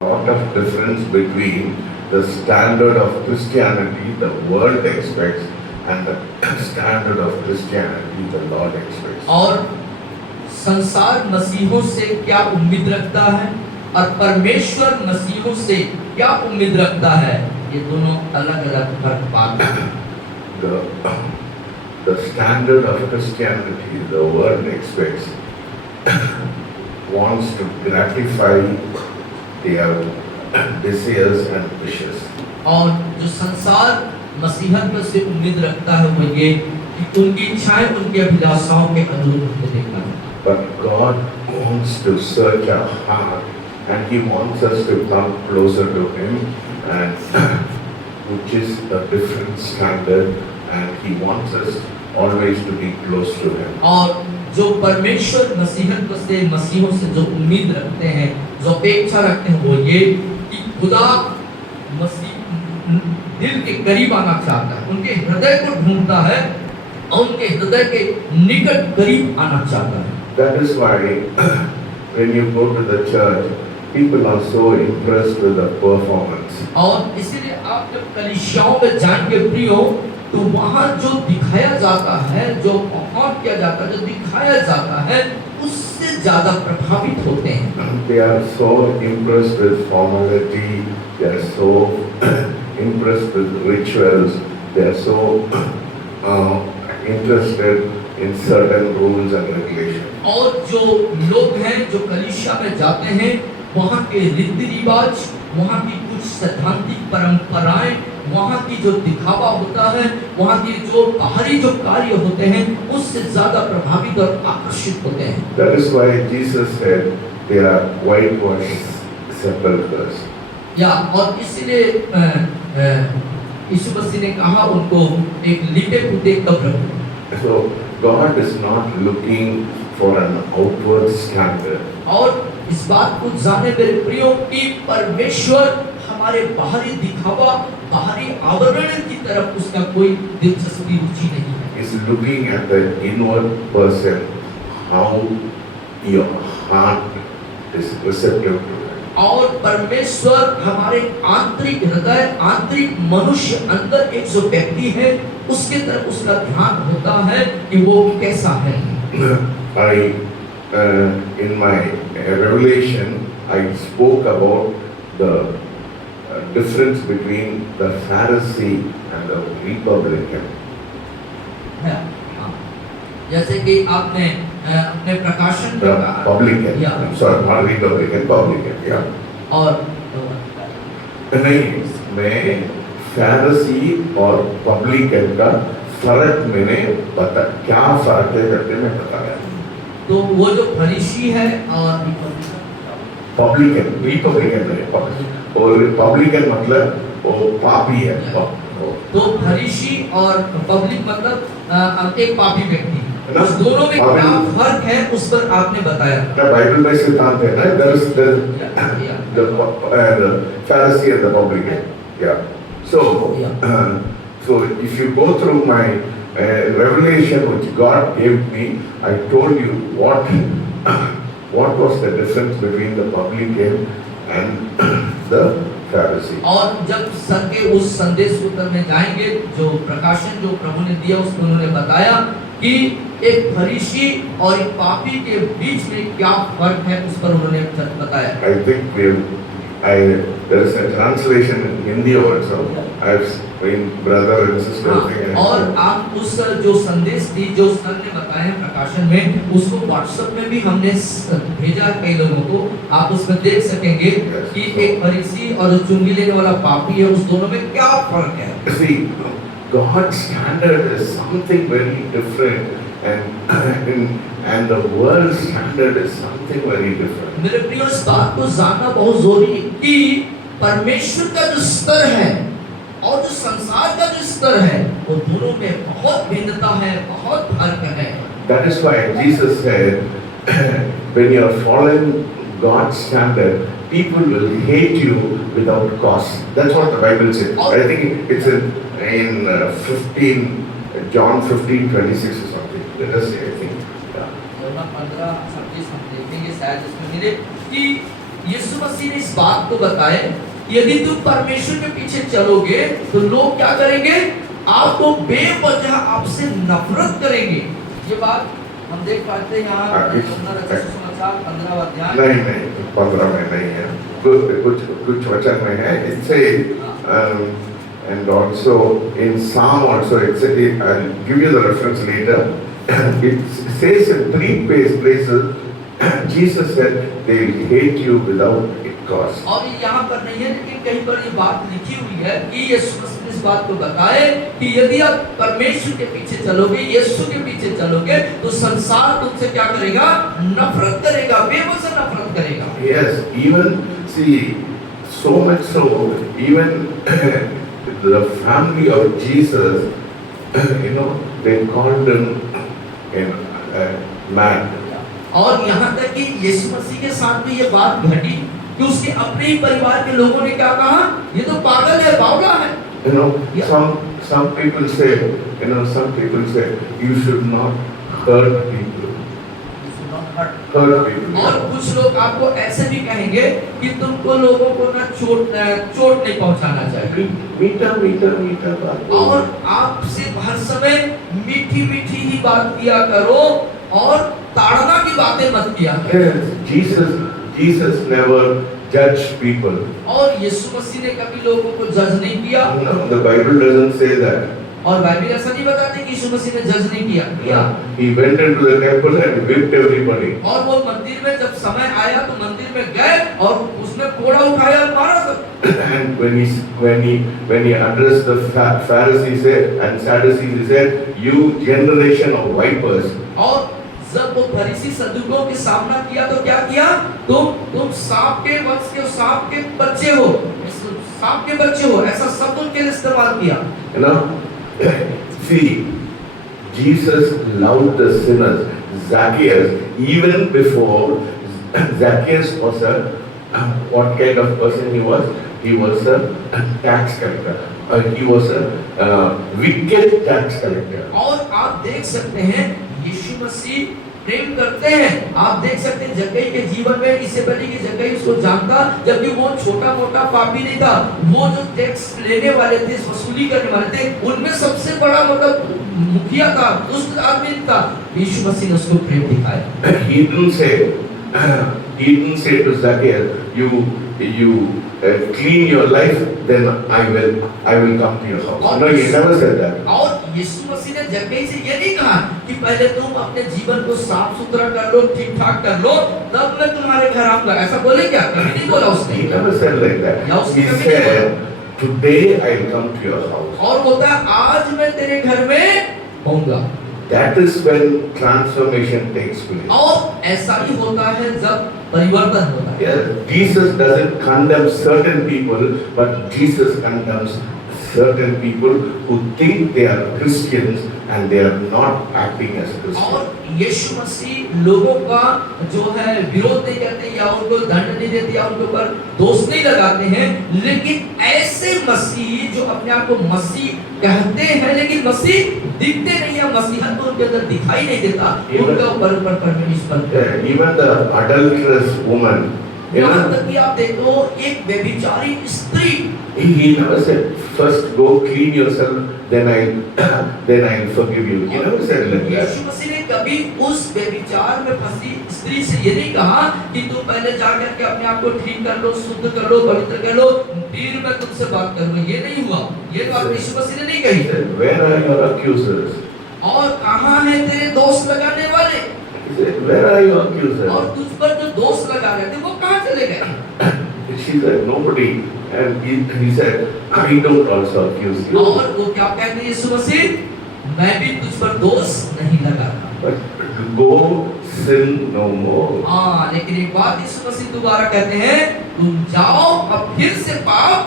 lot of difference between the standard of Christianity the world expects and the standard of Christianity the Lord expects. और संसार मसीहों से क्या उम्मीद रखता है और परमेश्वर मसीहों से क्या उम्मीद रखता है, ये दोनों अलग-अलग फर्क बात है। The standard of Christianity the world expects wants to gratify their desires and wishes. और जो संसार मसीहत से उम्मीद रखता है वो ये कि उनकी इच्छाएं उनकी अभिलाषाओं के अनुरूप होने का। But God wants to search our heart and He wants us to come closer to Him, and which is a different standard, and He wants us always to be close to Him. और जो परमेश्वर मसीहत से मसीहों से जो उम्मीद रखते हैं, जो अपेक्षा रखते हैं वो ये कि खुदा मसीह दिल के करीब आना चाहता है, उनके हृदय को ढूंढता है और उनके हृदय के निकट करीब आना चाहता है। That is why when you go to the church, people are so impressed with the performance. और इसीलिए आप जब कलीसियाओं में जाएंगे प्रियो, तो वहाँ जो दिखाया जाता है, जो परफॉर्म किया जाता है, जो दिखाया जाता है, उससे ज्यादा प्रभावित होते हैं। They are so impressed with formality. They are so impressed with rituals. They are so interested in certain rules and regulations. और जो लोग हैं जो कलीसिया में जाते हैं, वहाँ के रीति रिवाज, वहाँ की कुछ सैद्धांतिक परंपराएं, वहाँ की जो दिखावा होता है, वहाँ की जो बाहरी जो कार्य होते हैं, उससे ज्यादा प्रभावित और आकर्षित होते हैं। That is why Jesus said there are whitewashed sepulchres. या और इसलिए यीशु मसीह ने कहा उनको एक लिपे पुते कब्र। So God is not looking for an outward standard. और इस बात को जाने मेरे प्रियो कि परमेश्वर हमारे बाहरी दिखावा, बाहरी आवरण की तरफ उसका कोई दिलचस्पी रुचि नहीं है। He's looking at the inward person, how your heart is receptive to it. और परमेश्वर हमारे आंतरिक हृदय, आंतरिक मनुष्य अंदर एक जो व्यक्ति है, उसके तरफ उसका ध्यान होता है कि वो कैसा है। In my revelation, I spoke about the difference between the Pharisee and the Republican. जैसे कि आपने अपने प्रकाशन The publican. I'm sorry, not Republican, publican. Yeah. और नहीं, मैं Pharisee और publican का फर्क मैंने बता, क्या फर्क है करके मैं बताया। तो वो जो फरीसी है और पब्लिकन, रिपब्लिकन है, और रिपब्लिकन मतलब वो पापी है। तो फरीसी और पब्लिक मतलब एक पापी व्यक्ति, उस दोनों में क्या फर्क है उस पर आपने बताया। बाइबल में सिद्धांत है ना, there is the Pharisee and the publican. Yeah. So if you go through my revelation which God gave me, I told you what was the difference between the publican and the Pharisee. और जब sir के उस संदेश उत्तर में जाएंगे, जो प्रकाशन जो प्रभु ने दिया उसमें उन्होंने बताया कि एक फरीसी और एक पापी के बीच में क्या फर्क है, उस पर उन्होंने बताया। I think there is a translation in Hindi also. I've been brother and sister. और आप उस जो संदेश थी जो सर ने बताया है प्रकाशन में, उसको व्हाट्सएप में भी हमने भेजा कई लोगों को, आप उसमें देख सकेंगे कि एक फरीसी और जो चुंगी लेने वाला पापी है, उस दोनों में क्या फर्क है। See, God's standard is something very different, and the world's standard is something very different. मेरे प्रियो, इस बात को जानना बहुत जरूरी है कि परमेश्वर का जो स्तर है और जो संसार का जो स्तर है, वो दोनों में बहुत भिन्नता है, बहुत फर्क है। That is why Jesus said, when you are following God's standard, people will hate you without cause. That's what the Bible says. I think it's in 15 John 15:26 or something. Let us say, I think. कि यीशु मसीह ने इस बात को बताया, यदि तुम परमेश्वर के पीछे चलोगे तो लोग क्या करेंगे? आपको बेवजह आपसे नफरत करेंगे। ये बात हम देख पाते हैं यहाँ समाचार 15वां अध्याय। नहीं 15 में नहीं है, कुछ वचन में है। It and also in Psalm also I'll give you the reference later. It says in 3 places Jesus said they will hate you without a cause. और ये यहाँ पर नहीं है, लेकिन कहीं पर ये बात लिखी हुई है कि यीशु मसीह ने इस बात को बताए कि यदि आप परमेश्वर के पीछे चलोगे, यीशु के पीछे चलोगे, तो संसार तुमसे क्या करेगा? नफरत करेगा, बेवजह नफरत करेगा। Yes, even see, so much so, even the family of Jesus, they called him a mad. और यहाँ तक कि यीशु मसीह के साथ भी ये बात घटी कि उसके अपने ही परिवार के लोगों ने क्या कहा? ये तो पागल है, बावला है। Some people say, you should not hurt people. और कुछ लोग आपको ऐसे भी कहेंगे कि तुमको लोगों को ना चोट नहीं पहुंचाना चाहिए। मीठा बात। और आपसे हर समय मीठी मीठी ही बात किया करो और ताड़ना की बातें मत किया करो। Jesus never judged people. और यीशु मसीह ने कभी लोगों को जज नहीं किया। No, the Bible doesn't say that. और बाइबल ऐसा नहीं बताती कि यीशु मसीह ने जज नहीं किया। He went into the temple and whipped everybody. और वो मंदिर में जब समय आया तो मंदिर में गए और उसने कोड़ा उठाया और मारा सब। And when he addressed the Pharisees and Sadducees, he said, "You generation of vipers." और जब वो फरीसी सदुकियों के सामना किया तो क्या किया? तुम सांप के वंश के, सांप के बच्चे हो, सांप के बच्चे हो, ऐसा शब्द उनके लिए इस्तेमाल किया। See, Jesus loved the sinners. Zacchaeus, even before Zacchaeus was what kind of person he was? He was a tax collector. He was a wicked tax collector. और आप देख सकते हैं यीशु मसीह प्रेम करते हैं। आप देख सकते हैं जक्कई के जीवन में, इससे पहले कि जक्कई उसको जानता, जबकि वो छोटा मोटा पापी नहीं था, वो जो टैक्स लेने वाले थे, वसूली करने वाले थे, उनमें सबसे बड़ा मतलब मुखिया था, दुष्ट आदमी था। यीशु मसीह ने उसको प्रेम दिखाया। He didn't say to Zacchaeus, you clean your life, then I will come to your house. No, he never said that. और यीशु मसीह ने जक्कई से ये नहीं कहा कि पहले तुम अपने जीवन को साफ सुथरा कर लो, ठीक ठाक कर लो, तब मैं तुम्हारे घर आऊंगा। ऐसा बोले क्या? कभी नहीं बोला उसने। He never said like that. He said, today I will come to your house. और बोलता आज मैं तेरे घर में आऊंगा। That is when transformation takes place. और ऐसा ही होता है जब परिवर्तन होता है। Yes, Jesus doesn't condemn certain people, but Jesus condemns certain people who think they are Christians and they are not acting as Christians. और यीशु मसीह लोगों का जो है विरोध नहीं करते या उनको दंड नहीं देते या उनके ऊपर दोष नहीं लगाते हैं, लेकिन ऐसे मसीह जो अपने आप को मसीह कहते हैं लेकिन मसीह दिखते नहीं है, मसीहत तो उनके अंदर दिखाई नहीं देता, उनका ऊपर परमेश्वर। Even the adulterous woman, यहाँ तक कि आप देखो एक व्यभिचारी स्त्री, he never said, first go clean yourself, then I'll forgive you. He never said like that. यीशु मसीह ने कभी उस व्यभिचार में फंसी स्त्री से ये नहीं कहा कि तुम पहले जाकर के अपने आप को ठीक कर लो, शुद्ध कर लो, पवित्र कर लो, फिर मैं तुमसे बात करूंगा। ये नहीं हुआ, ये बात यीशु मसीह ने नहीं कही। Where are your accusers? और कहाँ है तेरे दोष लगाने वाले? Where are your accusers? और तुझ पर जो दोष लगा रहे थे वो कहाँ चले गए? She said nobody, and he said, I don't also accuse you. और वो क्या कहते हैं यीशु मसीह? मैं भी तुझ पर दोष नहीं लगाता। But go sin no more. हाँ, लेकिन एक बात यीशु मसीह दोबारा कहते हैं, तुम जाओ अब फिर से पाप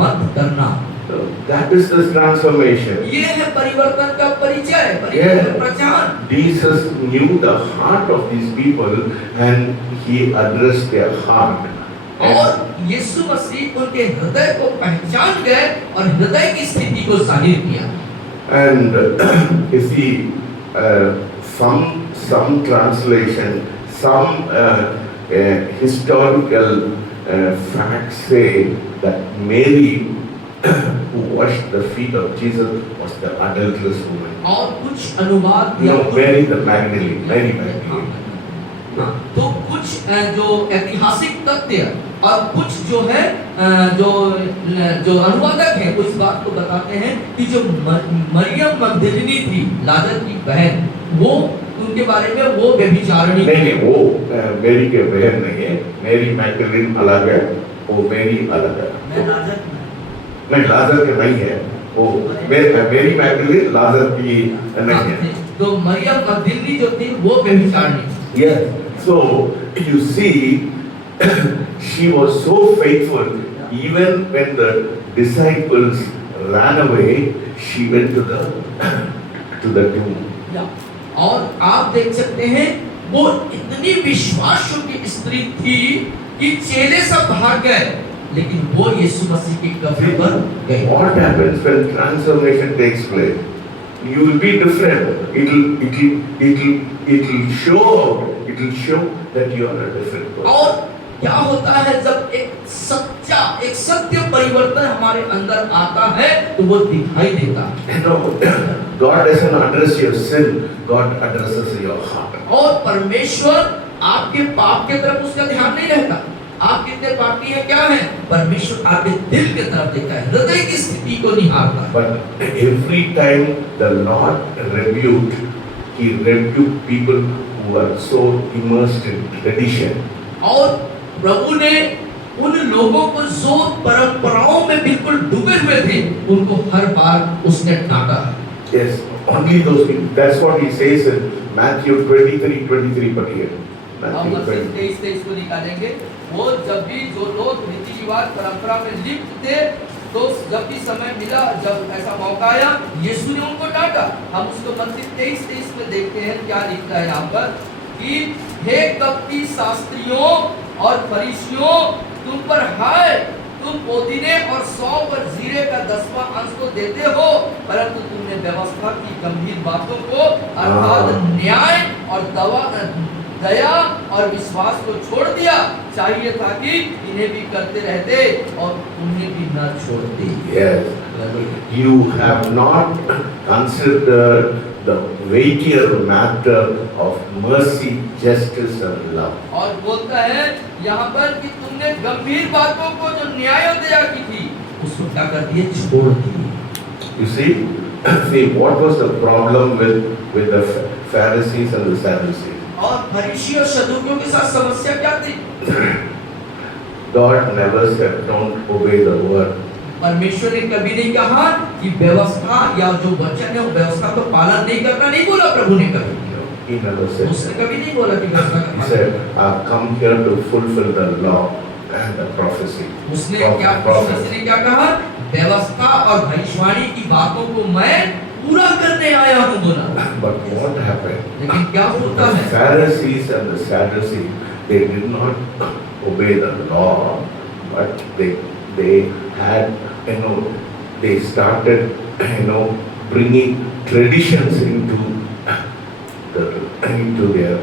मत करना। So that is the transformation. ये है परिवर्तन का परिचय, परिवर्तन का पहचान। Jesus knew the heart of these people and he addressed their heart. और यीशु मसीह उनके हृदय को पहचान गए और हृदय की स्थिति को जाहिर किया। And you see, some translation, some historical facts say that Mary, who washed the feet of Jesus, was the adulterous woman. और कुछ अनुवाद You या know, कुछ Mary the Magdalene, Mary Magdalene. हाँ, तो कुछ जो ऐतिहासिक तथ्य और कुछ जो है जो अनुवादक हैं वो इस बात को बताते हैं कि जो मरियम मगदलिनी थी, लाजर की बहन, वो उनके बारे में वो व्यभिचारिणी नहीं, वो मेरी के बहन नहीं है, मेरी मैगदलीन अलग है, वो मेरी अलग है। नहीं, लाजर के नहीं है, वो मेरी मैगदलीन लाजर की नहीं है। तो मरियम मगदलिनी जो थी वो व्यभिचारिणी। Yes. So you see, she was so faithful. Even when the disciples ran away, she went to the tomb. और आप देख सकते हैं वो इतनी विश्वास योग्य स्त्री थी कि चेले सब भाग गए, लेकिन वो यीशु मसीह की कब्र पर गए। What happens when transformation takes place? You will be different. It'll show that you are a different person. और क्या होता है जब एक सत्य परिवर्तन हमारे अंदर आता है तो वो दिखाई देता है। No, God doesn't address your sin. God addresses your heart. और परमेश्वर आपके पाप के तरफ उसका ध्यान नहीं रहता। आप कितने पापी हैं क्या है, परमेश्वर आपके दिल के तरफ देखता है, हृदय की स्थिति को निहारता है। But every time the Lord rebuked, He rebuked people who are so immersed in tradition. और प्रभु ने उन लोगों को जो परंपराओं में बिल्कुल डूबे हुए थे, उनको हर बार उसने डांटा। Yes, only those people. That's what He says in Matthew 23:23 पर here. हम 23 को निकालेंगे। वो जब भी जो लोग रीति रिवाज परंपरा में लिप्त थे, तो जब भी समय मिला, जब ऐसा मौका आया, यीशु ने उनको डांटा। हम उसको मत्ती 23 में देखते हैं क्या लिखता है यहाँ पर कि हे कपटी शास्त्रियों और फरीसियों, तुम पर हाय, तुम पुदीने और सौंफ और जीरे का 10वां अंश तो देते हो, परंतु तुमने व्यवस्था की गंभीर बातों को अर्थात न्याय और दया और विश्वास को छोड़ दिया। चाहिए था कि इन्हें भी करते रहते और उन्हें भी न छोड़ते। Yes, you have not considered the weightier matter of mercy, justice and love. और बोलता है यहाँ पर कि तुमने गंभीर बातों को जो न्याय और दया की थी, उसको क्या कर दिए, छोड़ दिए। You see what was the problem with the Pharisees and the Sadducees? और फरीसी और सदूकियों के साथ समस्या क्या थी? God never said don't obey the word. परमेश्वर ने कभी नहीं कहा कि व्यवस्था या जो वचन है वो व्यवस्था का पालन नहीं करना, नहीं बोला प्रभु ने कभी। He never said. उसने कभी नहीं बोला कि व्यवस्था का He पालन। said, "I've come here to fulfill the law and the prophecy." उसने क्या कहा, व्यवस्था और भविष्यवाणी की बातों को मैं पूरा करने आया हूँ बोला। But what happened? लेकिन क्या होता The है, Pharisees and the Sadducees, they did not obey the law, but they had, they started, bringing traditions into their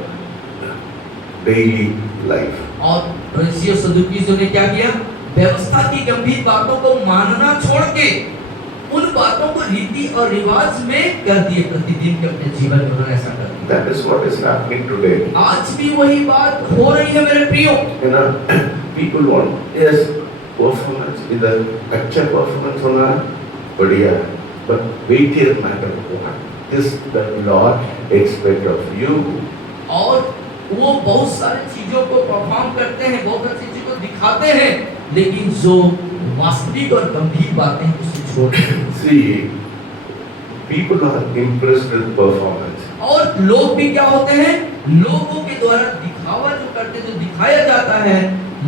daily life. और फरीसी और सदूकी ने क्या किया, व्यवस्था की गंभीर बातों को मानना छोड़ के उन बातों को रीति और रिवाज में कर दिए, प्रतिदिन के अपने जीवन में उन्होंने ऐसा कर दिया। That is what is happening today. आज भी वही बात हो रही है मेरे प्रियो। People want, yes, performance, इधर अच्छा performance होना बढ़िया, but weightier matter what is the Lord expect of you? और वो बहुत सारी चीजों को परफॉर्म करते हैं, बहुत सारी चीजों को दिखाते हैं, लेकिन जो वास्तविक और गंभीर बातें उसे छोड़ देते हैं। See, people are impressed with performance. और लोग भी क्या होते हैं, लोगों के द्वारा दिखावा जो करते, जो दिखाया जाता है,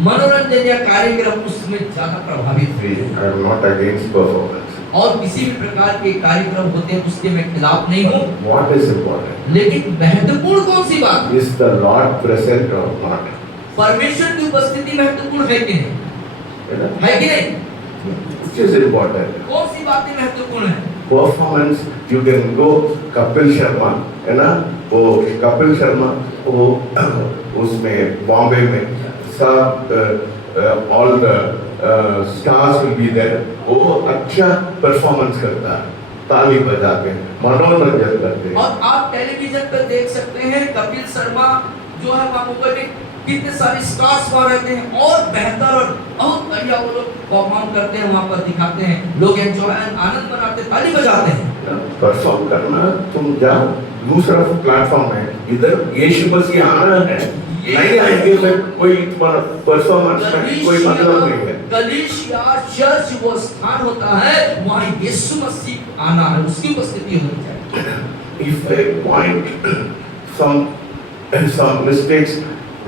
मनोरंजन या कार्यक्रम, उसमें ज्यादा प्रभावित See, I am not against performance. और किसी भी प्रकार के कार्यक्रम होते हैं उसके मैं खिलाफ नहीं हूँ, What is important? लेकिन महत्वपूर्ण कौन सी बात है, Is the Lord present or not? परमेश्वर की उपस्थिति महत्वपूर्ण है कि नहीं, You know? है कि नहीं, Which is important? कौन सी बातें महत्वपूर्ण है? Performance, you can go Kapil Sharma, है ना? वो कपिल शर्मा वो उसमें बॉम्बे में सब all the stars will be there. वो अच्छा परफॉर्मेंस करता है, ताली बजाते हैं, मनोरंजन करते हैं. और आप टेलीविजन पर देख सकते हैं कपिल शर्मा जो है वहाँ ऊपर में कितने सारे स्टार्स वहाँ रहते हैं और बेहतर और बहुत बढ़िया वो लोग परफॉर्म करते हैं, वहाँ पर दिखाते हैं, लोग एंजॉय आनंद मनाते हैं, ताली बजाते हैं. परफॉर्म करना, तुम जाओ दूसरा प्लेटफॉर्म है, इधर यीशु मसीह आना है, नहीं आएंगे तो कोई तुम्हारा परफॉर्मेंस में कोई मतलब नहीं है. कलीसिया चर्च वो स्थान होता है वहाँ यीशु मसीह आना है, उसकी उपस्थिति होनी चाहिए. If I point some mistakes,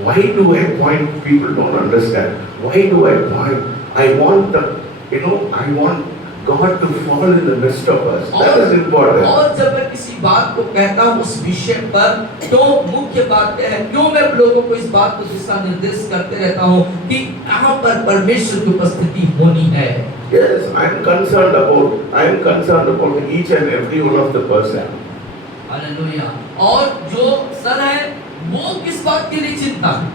why do I point? People don't understand. Why do I point? I want I want God to fall in the midst of us. That is important. और जब मैं किसी बात को कहता हूँ उस विषय पर, तो मुख्य बात यह है, क्यों मैं लोगों को इस बात को दिशा निर्देश करते रहता हूँ कि यहाँ पर परमेश्वर की उपस्थिति होनी है. Yes, I am concerned about each and every one of the person. Hallelujah. और जो सर है वो किस बात के लिए चिंता है?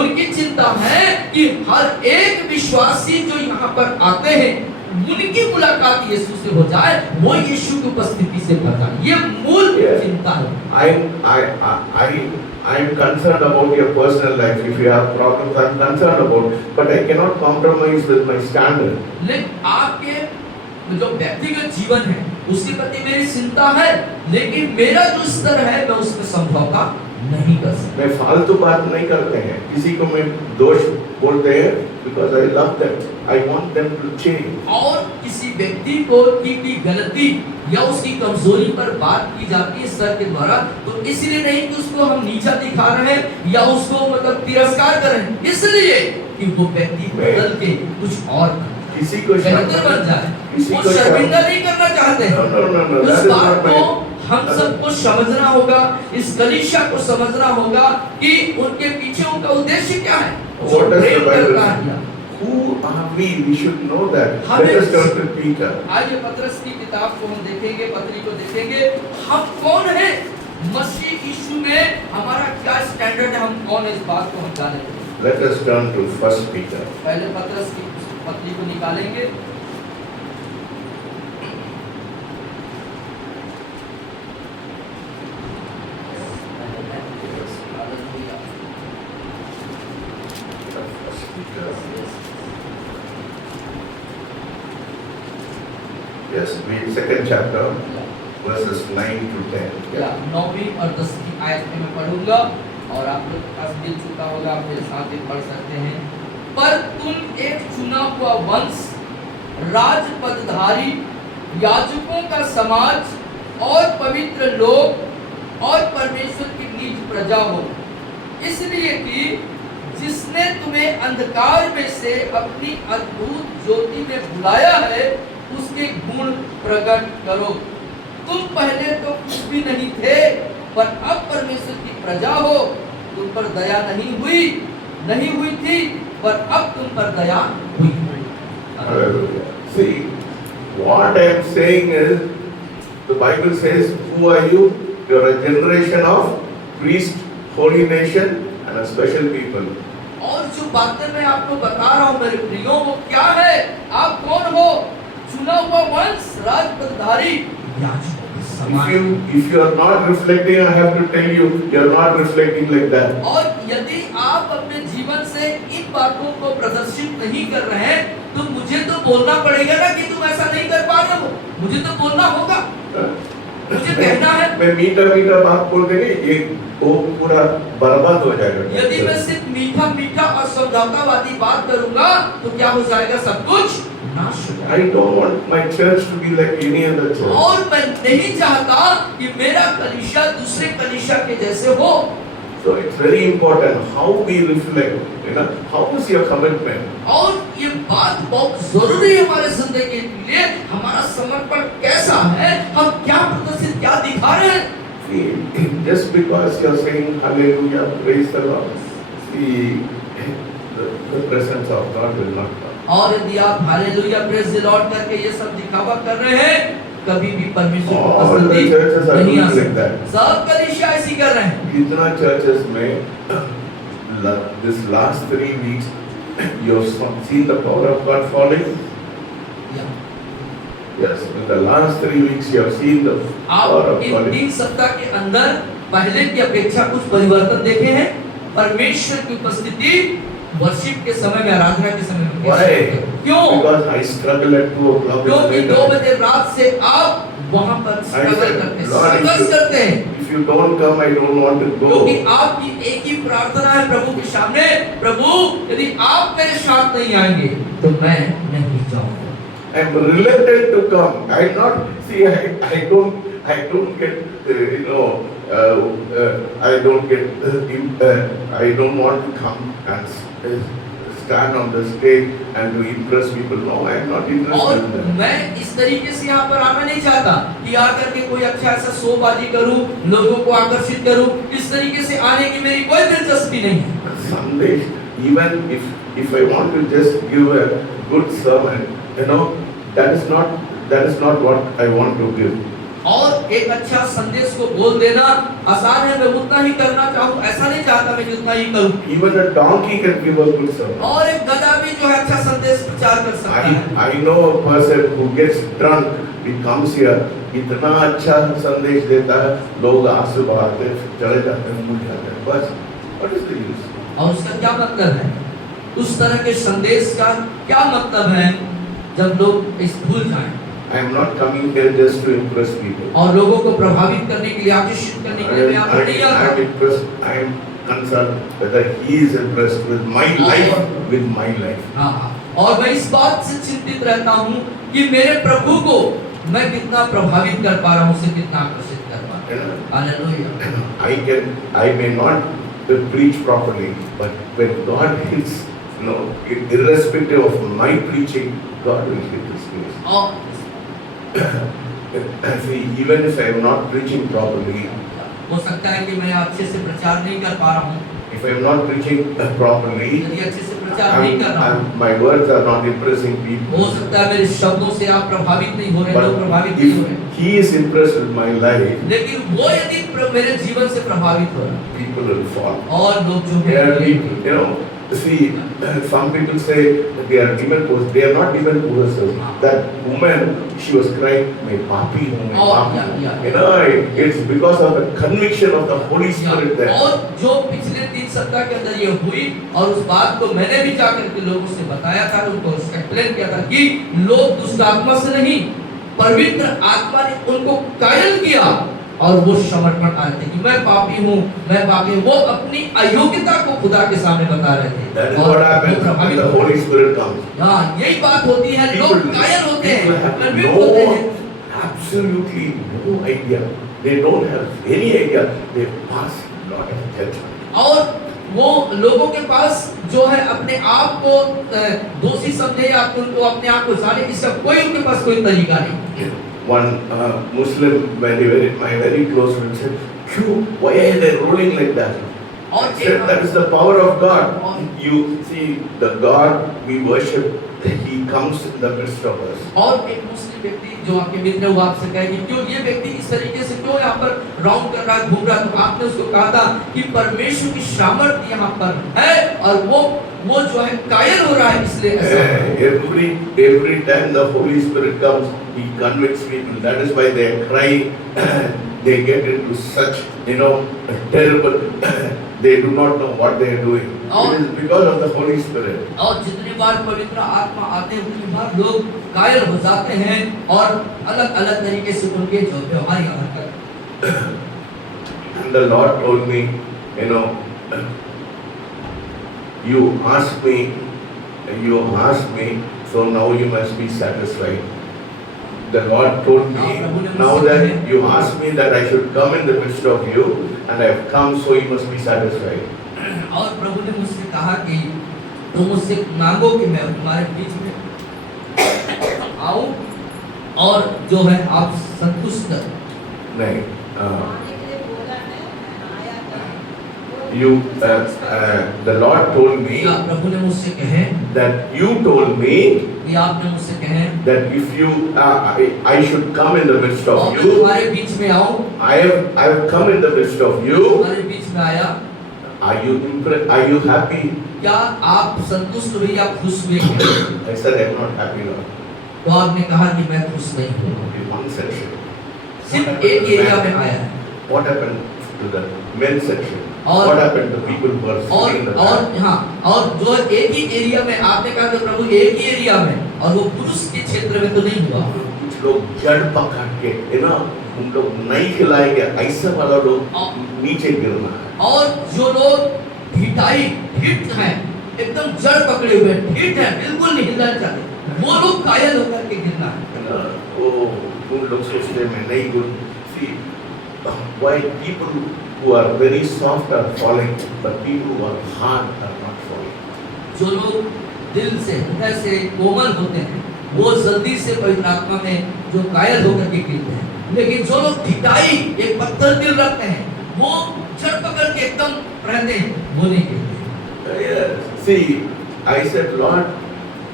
उनकी चिंता है कि हर एक विश्वासी जो यहाँ पर आते हैं उनकी मुलाकात यीशु से हो जाए, वो यीशु की उपस्थिति से भर जाए. ये मूल चिंता है. I am concerned about your personal life. If you have problems, I am concerned about, but I cannot compromise with my standard. लेकिन आपके जो व्यक्तिगत जीवन है उसके प्रति मेरी चिंता है, लेकिन मेरा जो स्तर है मैं उसमें समझौता नहीं कर सकता. मैं फालतू बात नहीं करते हैं, किसी को मैं दोष बोलते हैं, because I love them, I want them to change. और किसी व्यक्ति को की गलती या उसकी कमजोरी पर बात की जाती है सर के द्वारा, तो इसलिए नहीं कि उसको हम नीचा दिखा रहे हैं या उसको मतलब तिरस्कार कर रहे हैं, इसलिए कि वो व्यक्ति बदल के कुछ और किसी को बेहतर बन जाए, वो शर्मिंदा नहीं करना चाहते हैं. उस बात को हम सबको समझना होगा, इस कलीसिया को समझना होगा कि उनके पीछे उनका उद्देश्य क्या है. What does the Bible say? Who are we? We should know that. Let us turn to Peter. आज पतरस की किताब को हम देखेंगे, पत्री को देखेंगे, हम कौन है मसीह यीशु में, हमारा क्या स्टैंडर्ड है, हम कौन है, इस बात को हम जानेंगे. Let us turn to 1 Peter. पहले पतरस की पत्री को निकालेंगे. Yes, read second chapter, verses 9 to 10. 9वीं और 10वीं आयत में मैं पढ़ूंगा और आप लोग पास मिल चुका होगा, आप मेरे साथ भी पढ़ सकते हैं. पर तुम एक चुना हुआ वंश, राजपदधारी, याजकों का समाज और पवित्र लोग और परमेश्वर की निज प्रजा हो, इसलिए कि जिसने तुम्हें अंधकार में से अपनी अद्भुत ज्योति में बुलाया है उसके गुण प्रकट करो. तुम पहले तो कुछ भी नहीं थे, पर अब परमेश्वर की प्रजा हो. तुम पर दया नहीं हुई थी, पर अब तुम पर दया हुई. See, what I am saying is, the Bible says, who are you? You are a generation of priest, holy nation, and a special people. और जो बातें मैं आपको बता रहा हूँ मेरे प्रियो, वो क्या है? आप कौन हो? चुना हुआ वंश, राजपदधारी, याजकों का समाज. If you are not reflecting, I have to tell you, you are not reflecting like that. और यदि आप अपने जीवन से इन बातों को प्रदर्शित नहीं कर रहे हैं, तो मुझे तो बोलना पड़ेगा ना कि तुम ऐसा नहीं कर पा रहे हो. मुझे तो बोलना होगा, मुझे कहना है. मैं मीठा बात बोल देंगे, ये वो पूरा बर्बाद हो जाएगा. यदि मैं सिर्फ मीठा और समझौतावादी बात करूंगा तो क्या हो जाएगा, सब कुछ नाश हो जाएगा. I don't want my church to be like any other church. और मैं नहीं चाहता कि मेरा कलीसिया दूसरे कलीसिया के जैसे हो. So it's very important how we reflect. How is your commitment? और ये बात बहुत जरूरी है हमारे जिंदगी के लिए. हमारा समर्पण कैसा है, हम क्या प्रदर्शित, क्या दिखा रहे हैं. Just because you are saying hallelujah, praise the Lord, see, the presence of God will not come. और यदि आप हालेलुया प्रेज द लॉर्ड करके ये सब दिखावा कर रहे हैं, कभी भी परमेश्वर की उपस्थिति नहीं आ सकता. सब कलीसिया ऐसी कर रहे हैं. इतना चर्चेस में this last 3 weeks You have seen the power of God falling? या Yes. In the last 3 weeks, you have seen the power आप of इन falling. 3 सप्ताह के अंदर पहले की अपेक्षा कुछ परिवर्तन देखे हैं? परमेश्वर की उपस्थिति वर्शिप के समय में, आराधना के समय में कैसे Why? होती है? क्यों? Because I struggle at 2 o'clock. क्योंकि 2 बजे रात से आप वहां पर स्ट्रगल करते हैं, Lord, संघर्ष करते हैं, if you don't come, I don't want to क्योंकि go. आपकी एक ही प्रार्थना है प्रभु के सामने, प्रभु यदि आप मेरे साथ नहीं आएंगे तो मैं नहीं जाऊंगा। I am reluctant to come. I not see. I don't get. I don't get. I don't want to come and stand on the stage and to impress people. No, I am not और interested in that. मैं इस तरीके से यहाँ पर आना नहीं चाहता कि आकर के कोई अच्छा ऐसा शोबाजी करूं, लोगों को आकर्षित करूं, इस तरीके से आने की मेरी कोई दिलचस्पी नहीं है। Someday, even if I want to just give a good sermon, that is not what I want to give. और एक अच्छा संदेश को बोल देना आसान है, मैं उतना ही करना चाहूँ, ऐसा नहीं चाहता मैं जितना ही करूँ। Even a donkey can give a good sermon. और एक गधा भी जो है अच्छा संदेश प्रचार कर सकता है। I know a person who gets drunk, he comes here, इतना अच्छा संदेश देता है, लोग आंसू बहाते हैं, चले जाते हैं, भूल जाते हैं, बस what is the use? और उसका क्या मतलब है? उस तरह के संदेश का क्या मतलब है जब लोग इस भूल जाएं? I am not coming here just to impress people. और लोगों को प्रभावित करने के लिए, आकर्षित करने के लिए मैं यहाँ पर नहीं आता। I am concerned whether he is impressed with my life. हाँ, और मैं इस बात से चिंतित रहता हूँ कि मेरे प्रभु को मैं कितना प्रभावित कर पा रहा हूँ, उसे कितना आकर्षित कर पा रहा हूँ। Hallelujah. I may not preach properly, but when God hits, irrespective of my preaching, God will hit His place. और See, even if I am not preaching properly, हो सकता है कि मैं अच्छे से प्रचार नहीं कर पा रहा हूँ, if I am not preaching properly, यदि अच्छे से प्रचार नहीं कर रहा हूँ, my words are not impressing people. हो सकता है मेरे शब्दों से आप प्रभावित नहीं हो रहे, लोग प्रभावित But नहीं हो रहे, if He is impressed with my life, लेकिन वो यदि मेरे जीवन से प्रभावित हो रहा people will fall. और लोग जो There are है people, see, some people say that they are demon possessed. They are not demon possessed. That woman, she was crying, "My papi, my Oh, papi." yeah. It's because of the conviction of the Holy Spirit there. और जो पिछले 3 सप्ताह के अंदर ये हुई और उस बात को मैंने भी जाकर के लोगों से बताया था, उनको एक्सप्लेन किया था कि लोग दुष्ट आत्मा से नहीं, पवित्र आत्मा ने उनको कायल किया और वो समर्पण आए थे कि मैं पापी हूँ, वो अपनी अयोग्यता को खुदा के सामने बता रहे थे। That is what happens when the Holy Spirit comes. हाँ, यही बात होती है, लोग कायल होते हैं, People have कन्विंस होते हैं, absolutely no idea. They don't have any idea. They pass lot of judgment. और वो लोगों के पास जो है अपने आप को दोषी समझे या उनको अपने आप को जाने, इसका कोई उनके पास कोई तरीका नहीं। One Muslim, my very close friend said, "Why are they rolling like that?" I said, "That is the power of God." You see, the God we worship, He comes in the midst of us. और एक मुस्लिम व्यक्ति जो आपके मित्र वो आपसे कहे कि क्यों ये व्यक्ति इस तरीके से क्यों यहाँ पर राउंड कर रहा है, घूम रहा है, तो आपने उसको कहा था कि परमेश्वर की सामर्थ्य यहाँ पर है और वो जो है कायल हो रहा है, इसलिए ऐसा Every time the Holy Spirit comes, He convicts people. That is why they are crying. They get into such, terrible. They do not know what they are doing. It is because of the Holy Spirit. और जितनी बार पवित्र आत्मा आते हैं उतनी बार लोग कायल हो जाते हैं और अलग-अलग तरीके से उनके जो व्यवहार या हरकत। And the Lord told me, you asked me, so now you must be satisfied. The Lord told me, now that you asked me that I should come in the midst of you, and I have come, so you must be satisfied. और प्रभु ने मुझसे कहा कि तुम मुझसे मांगो कि मैं तुम्हारे बीच में आऊं और जो है आप संतुष्ट कर। नहीं, the Lord told me प्रभु ने मुझसे कहे that you told me कि आपने मुझसे कहे that if you I should come in the midst of और you. तुम्हारे बीच में आऊं। I have come in the midst of you. तुम्हारे बीच में आया। Are you happy क्या आप संतुष्ट हुए या खुश हुए क्या? I said, I'm not happy now. तो आपने कहा कि मैं खुश नहीं हूँ। In one section. सिर्फ एक एरिया में आया है। What happened to the men's section? और- What happened to people who are sitting in the back? और हाँ, और जो एक ही एरिया में आपने कहा कि प्रभु एक ही एरिया में, और वो पुरुष के क्षेत्र में तो नहीं हुआ। कुछ लोग जड़ पकड़ के, उन लोग नहीं खिलाएंगे, ऐसा वाला लोग नीचे गिरना है। और जो लोग ढीठ हैं, एकदम जड़ पकड़े हुए ढीठ हैं, बिल्कुल नहीं हिलना चाहते, वो लोग कायल होकर के गिरना है। वो उन लोग सोचते मैं नहीं good. See, why people who are very soft are falling, but people who are hard are not falling. जो लोग दिल से, हृदय से कोमल होते हैं, वो जल्दी से पवित्र आत्मा में जो कायल होकर के गिरते हैं। लेकिन जो लोग ढिठाई, एक पत्थर दिल रखते हैं, वो जड़ पकड़ के एकदम रहते हैं, वो नहीं गिरते। Yes. See, I said, Lord,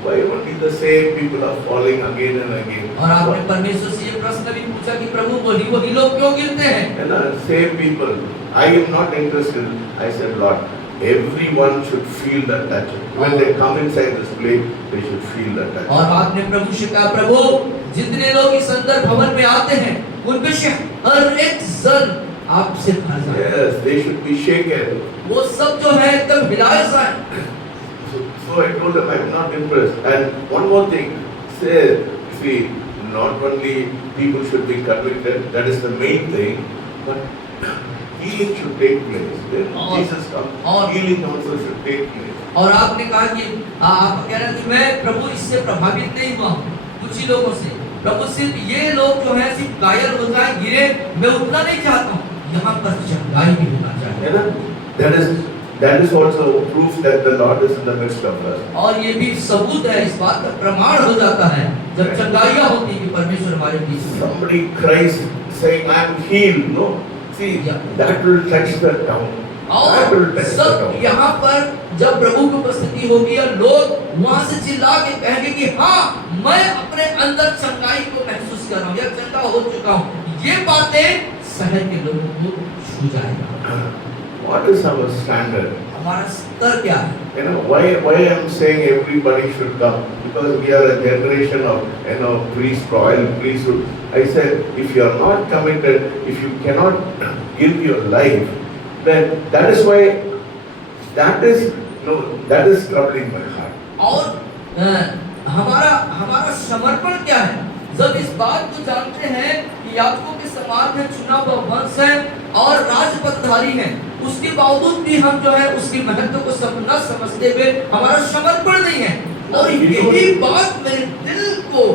why only the same people are falling again and again? और आपने परमेश्वर से ये प्रश्न भी पूछा कि प्रभु वही लोग क्यों गिरते हैं? And same people. I am not interested. I said, Lord, everyone should feel that touch. When they come inside this place, they should feel that touch. और आपने प्रभु से कहा, प्रभु जितने लोग इस अंदर भवन में आते हैं, उनमें से हर एक जन आपसे भर जाए। Yes, they should be shaken. वो सब जो है एकदम हिलाए जाए। So I told them, I'm not impressed. And one more thing, say, see, not only people should be convicted, that is the main thing, but healing should take place. Then Jesus comes, healing also should take place. और आपने कहा कि आप कह रहे थे मैं प्रभु इससे प्रभावित नहीं हुआ हूँ, कुछ ही लोगों से। प्रभु सिर्फ ये लोग जो है सिर्फ घायल हो जाए, गिरे, मैं उतना नहीं चाहता हूँ, यहाँ पर चंगाई भी होना चाहिए। That is also proof that the Lord is in the midst of us. और ये भी सबूत है, इस बात का प्रमाण हो जाता है जब चंगाइयाँ होती है कि परमेश्वर हमारे बीच में। Somebody cries saying, I am healed. No, see, that will touch the town. और सब यहाँ पर जब प्रभु की उपस्थिति होगी और लोग वहाँ से चिल्ला के कहेंगे कि हाँ, मैं अपने अंदर चंगाई को महसूस कर रहा हूँ या चंगा हो चुका हूँ, ये बातें शहर के लोगों को छू जाएगा। What is our standard? हमारा स्तर क्या है? Why I am saying everybody should come? Because we are a generation of priest, royal priesthood. I said, if you are not committed, if you cannot give your life, then that is why that is troubling my heart. और हमारा समर्पण क्या है? जब इस बात को जानते हैं कि याजकों के समाज में चुना हुआ वंश है और राजपदधारी है, उसके बावजूद भी हम जो है उसकी महत्व को न समझते हुए हमारा समर्पण नहीं है, और यही बात मेरे दिल को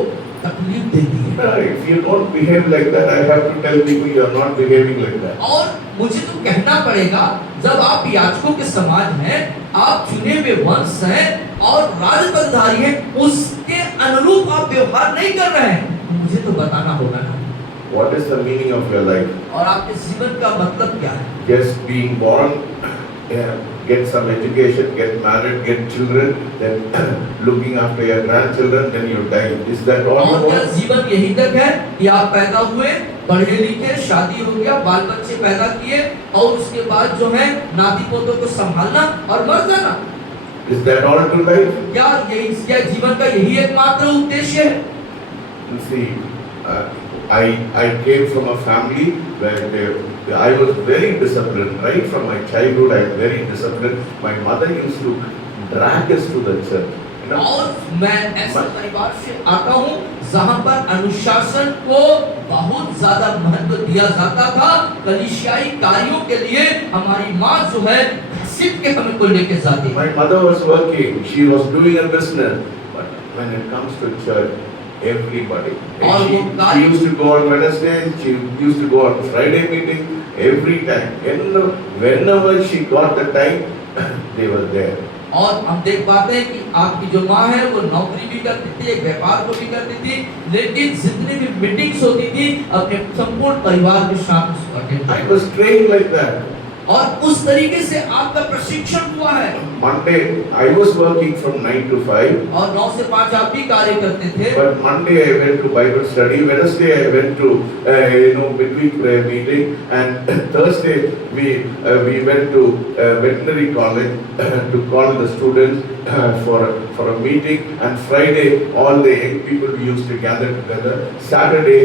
तकलीफ देती है। If you don't behave like that, I have to tell people you are not behaving like that. और मुझे तो कहना पड़ेगा, जब आप याजकों के समाज हैं, आप चुने हुए वंश हैं और राजपदधारी हैं, उसके अनुरूप आप व्यवहार नहीं कर रहे हैं, मुझे तो बताना होगा ना। What is the meaning of your life? और आपके जीवन का मतलब क्या है? Just being born, get some education, get married, get children, then looking after your grandchildren, then you die. Is that all you और क्या want? जीवन यही तक है कि आप पैदा हुए, पढ़े लिखे, शादी हो गया, बाल बच्चे पैदा किए और उसके बाद जो है नाती पोतों को संभालना और मर जाना? Is that all to life? क्या जीवन का यही एकमात्र उद्देश्य है? You see, I came from a family where I was very disciplined. Right from my childhood, I was very disciplined. My mother used to drag us to the church. और मैं ऐसे परिवार से आता हूँ जहाँ पर अनुशासन को बहुत ज्यादा महत्व दिया जाता था। कलीसियाई कार्यों के लिए हमारी माँ जो है घसीट के हमें को लेके जाती है। My mother was working, she was doing a business, but when it comes to church, everybody. She used to go on Wednesday, she used to go on Friday meeting, every time. Whenever she got the time, they were there. और हम देख पाते हैं कि आपकी जो माँ है वो नौकरी भी करती थी, एक व्यापार को भी करती थी, लेकिन जितनी भी मीटिंग्स होती थी अपने संपूर्ण परिवार के साथ उसको attend I was trained like that. और उस तरीके से आपका प्रशिक्षण हुआ है। Monday I was working from 9 to 5. और 9 से 5 आप भी कार्य करते थे। But Monday I went to Bible study. Wednesday I went to midweek prayer meeting, and Thursday we went to veterinary college to call the students for a meeting. And Friday all the young people used to gather together. Saturday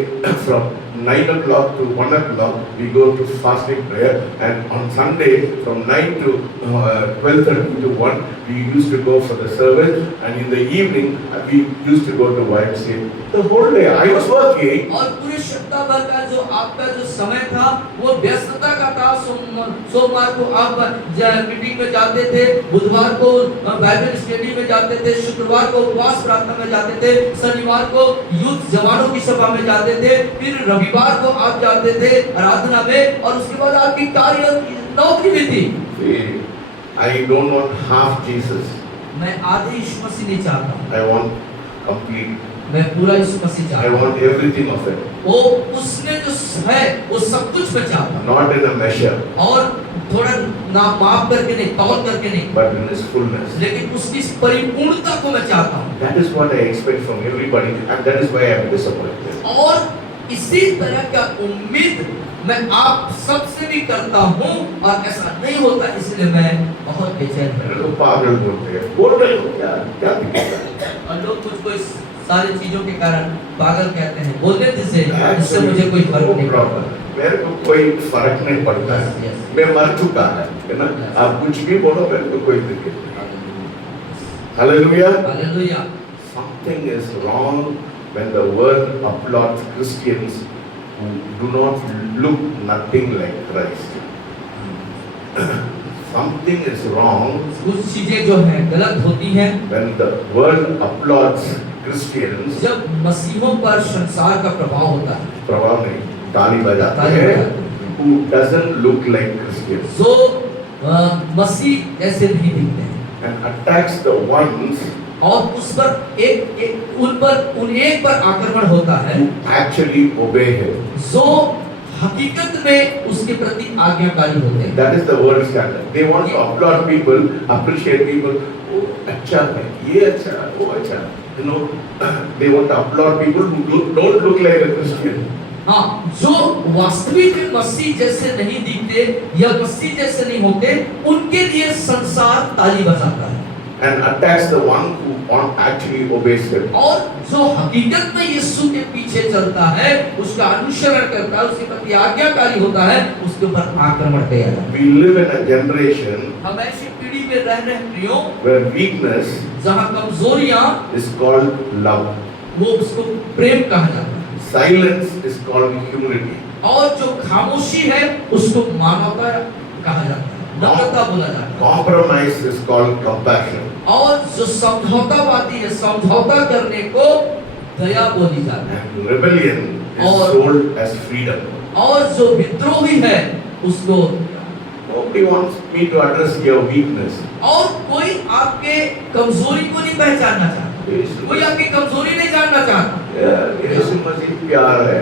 from 9 o'clock to 1 o'clock we go to fasting prayer, and on Sunday from 9 to 12:30 to 1 we used to go for the service, and in the evening we used to go to YMCA. The whole day I was working. और पूरे सप्ताह भर का जो आपका जो समय था वो व्यस्तता का था। सोमवार को आप मीटिंग में जाते थे, बुधवार को बाइबल स्टडी में जाते थे, शुक्रवार को उपवास प्रार्थना में जाते थे, शनिवार को यूथ जवानों की सभा में जाते थे, फिर रविवार को आप जाते थे आराधना में, और उसके बाद आपकी कार्य नौकरी भी थी। I don't want half Jesus. मैं आधे यीशु मसीह नहीं चाहता, I want complete. मैं पूरा यीशु मसीह I चाहता हूँ। want everything of it. वो उसमें जो है वो सब कुछ मैं चाहता हूँ, Not in a measure, और थोड़ा ना माप करके नहीं, तौल करके नहीं, but in His fullness. लेकिन उसकी परिपूर्णता को मैं चाहता हूँ। That is what I expect from everybody, and that is why I am disappointed. और इसी तरह का उम्मीद मैं आप सबसे भी करता हूँ, और ऐसा नहीं होता, इसलिए मैं बहुत बेचैन हूँ। लोग पागल बोलते हैं, बोल रहे हो क्या क्या दिक्कत है? और लोग मुझको इस सारी चीजों के कारण पागल कहते हैं, बोलने से इससे मुझे कोई फर्क नहीं पड़ता। मेरे को कोई फर्क नहीं पड़ता है। Yes, yes. मैं मर चुका है ना? Yes. आप कुछ भी बोलो, मेरे को कोई दिक्कत नहीं। Hallelujah. Hallelujah. Something is wrong when the world applauds Christians who do not look nothing like Christ. Something is wrong कुछ चीजें जो हैं गलत होती हैं when the world applauds Christians. जब मसीहों पर संसार का प्रभाव होता है, प्रभाव नहीं, ताली बजाते ताली हैं, बजाते who doesn't look like Christians, जो मसीह ऐसे नहीं दिखते हैं, and attacks the ones और उस पर उन एक पर आक्रमण होता है who actually obey Him. जो हकीकत में उसके प्रति आज्ञाकारी होते हैं। That is the world standard. They want to applaud people, appreciate people. Oh, अच्छा है, ये अच्छा है, वो अच्छा है. You know, they want to applaud people who don't look like a Christian. हाँ, जो वास्तविक मसीह जैसे नहीं दिखते या मसीह जैसे नहीं होते, उनके लिए संसार ताली बजाता है, And attacks the one who actually obeys Him. और जो हकीकत में यीशु के पीछे चलता है, उसका अनुसरण करता है, उसके प्रति आज्ञाकारी होता है, उसके ऊपर आक्रमण किया जाता है। We live in a generation हम ऐसी पीढ़ी में रह रहे हैं प्रियो, where weakness जहाँ कमजोरियां is called love. वो उसको प्रेम कहा जाता है, Silence is called humility. और जो खामोशी है उसको मानवता कहा जाता है, नम्रता बोला जाता है, Compromise is called compassion. और जो समझौतावादी है, समझौता करने को दया बोली जाती है, And rebellion is और- sold as freedom. और जो विद्रोही है उसको, Nobody wants me to address your weakness. और कोई आपके कमजोरी को नहीं पहचानना चाहता, कोई आपकी कमजोरी नहीं जानना चाहता। यीशु मसीह प्यार है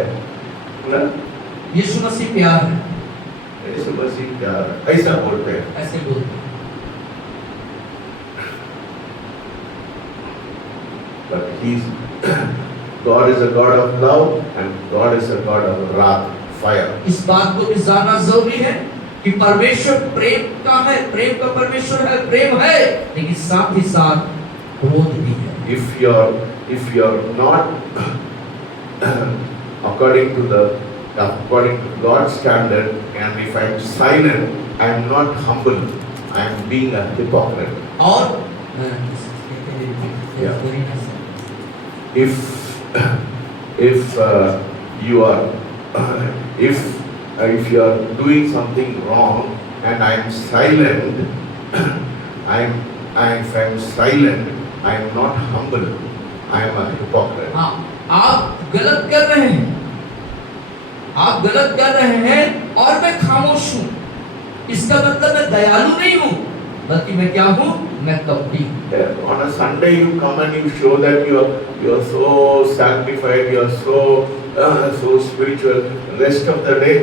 ना? यीशु मसीह प्यार है, यीशु मसीह प्यार है, ऐसा बोलते हैं। ऐसे बोलते हैं। But he's God is a God of love and God is a God of wrath, fire. इस बात को भी जानना जरूरी है कि परमेश्वर प्रेम का है, प्रेम का परमेश्वर है, प्रेम है, लेकिन साथ ही साथ क्रोध भी है। If you're not according to God's standard, and if I'm silent, I'm not humble, I'm being a hypocrite. और Yeah. If you are if you are doing something wrong and I'm silent, if I'm silent, I'm not humble, I'm a hypocrite. हाँ, आप गलत कर रहे हैं, आप गलत कर रहे हैं और मैं खामोश हूँ, इसका मतलब मैं दयालु नहीं हूँ, बल्कि मैं क्या हूँ, मैं कपटी हूँ। On a Sunday you come and you show that you are so sanctified, you are so spiritual. Rest of the day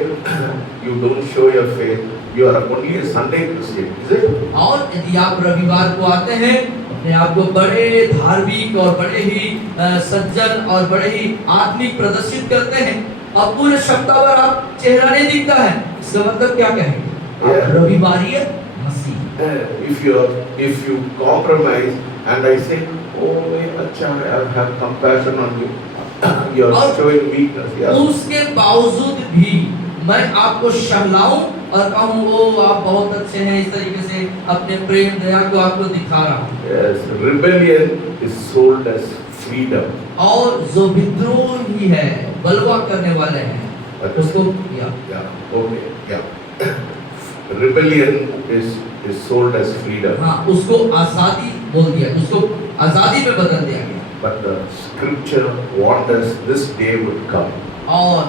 you don't show your faith. you are only a Sunday Christian, is it? और यदि आप रविवार को आते हैं, अपने आप को बड़े धार्मिक और बड़े ही सज्जन और बड़े ही आत्मिक प्रदर्शित करते हैं, और पूरे सप्ताह भर आप चेहरा नहीं दिखता है, इसका मतलब क्या कहेंगे? आप रविवारी मसीह। If you compromise and I say, oh, अच्छा, I have compassion on you, you are showing weakness. Yes. उसके बावजूद भी मैं आपको सहलाऊं और कहूं वो आप बहुत अच्छे हैं, इस तरीके से अपने प्रेम दया को आपको दिखा रहा हूं। Yes, rebellion is sold as freedom. और जो विद्रोही है, बलवा करने वाले हैं, उसको rebellion is sold as freedom. हाँ, उसको आजादी बोल दिया, उसको आजादी में बदल दिया गया। But the scripture warned us this day would come. और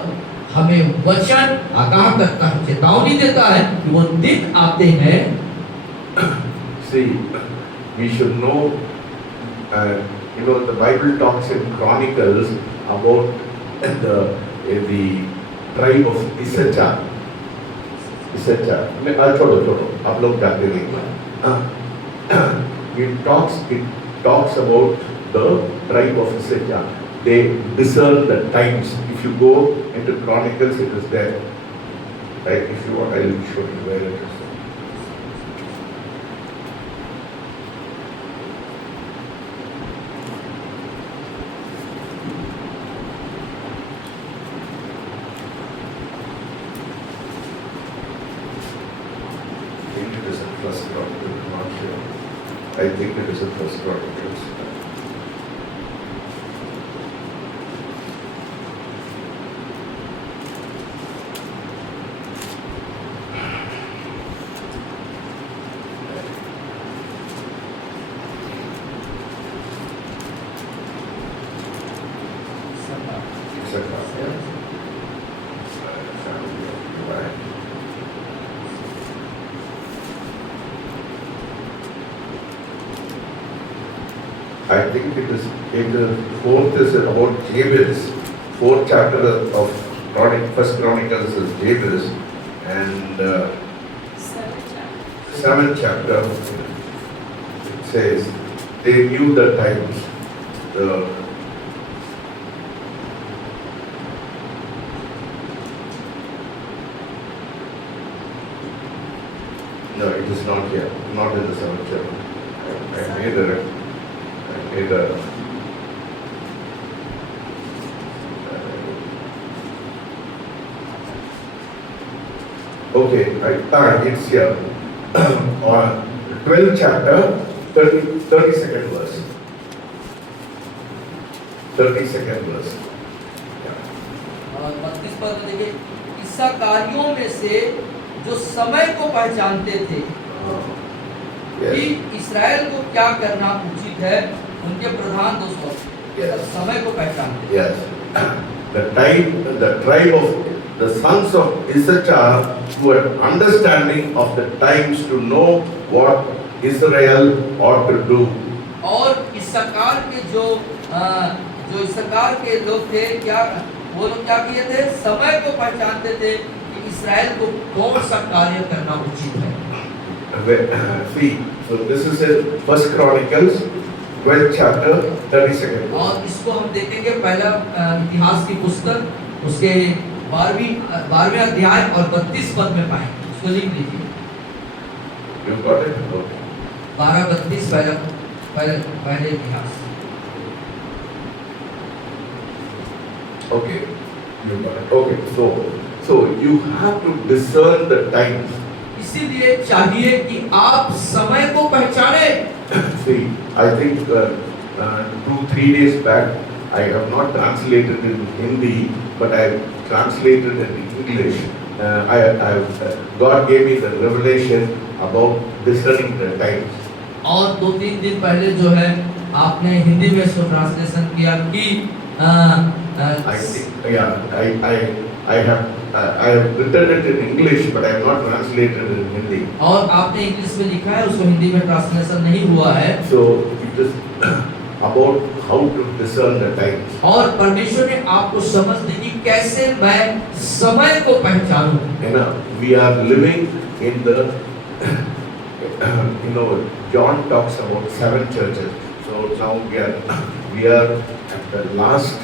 हमें वचन आगाह करता है, चेतावनी देता है कि वो दिन आते हैं। See, we should know, the Bible talks in Chronicles about the tribe of Issachar. छोड़ो, आप लोग जानते नहीं। It talks about the tribe of Issachar. They discern the times. If you go into Chronicles, it is there. Right? If you want, I will show you where it is. I think it is a First Chronicles. I think it is fourth is about Jabez. Fourth chapter of First Chronicles is Jabez, and seventh chapter it says they knew the times. No, it is not here. Not in the seventh chapter. I made a. Okay, it's here. 12th chapter, 32nd verse. 32nd verse. और 32 पद में देखिए, इस्साकारियों में से जो समय को पहचानते थे कि इस्राएल को क्या करना उचित है, उनके प्रधान दोस्तों समय को पहचानते थे। Yes. The tribe of the sons of Issachar who had understanding of the times to know what Israel ought to do. और इस्साकार के जो इस्साकार के लोग थे, क्या वो लोग क्या किए थे? समय को पहचानते थे कि इस्राएल को कौन सा कार्य करना उचित है। See, so this is in First Chronicles 12th chapter 32nd. और इसको हम देखेंगे पहला इतिहास की पुस्तक, उसके 12वें अध्याय और 32 पद में पाएंगे। इसको लिख लीजिए। You got it? Okay. 12-32 पहले इतिहास। Okay, you got it. Okay, so you have to discern the times. इसीलिए चाहिए कि आप समय को पहचाने। See, I think 2-3 days back I have not translated in Hindi, but I have translated in English. God gave me the revelation about discerning the times. और 2-3 दिन पहले जो है आपने हिंदी में इसको ट्रांसलेशन किया कि I think I have written it in English, but I have not translated it in Hindi. और आपने इंग्लिश में लिखा है, उसको हिंदी में ट्रांसलेशन नहीं हुआ है। So it is about how to discern the times. और परमेश्वर ने आपको समझ दी कि कैसे मैं समय को पहचानूं। You know, we are living in the, John talks about 7 churches. So now we are at the last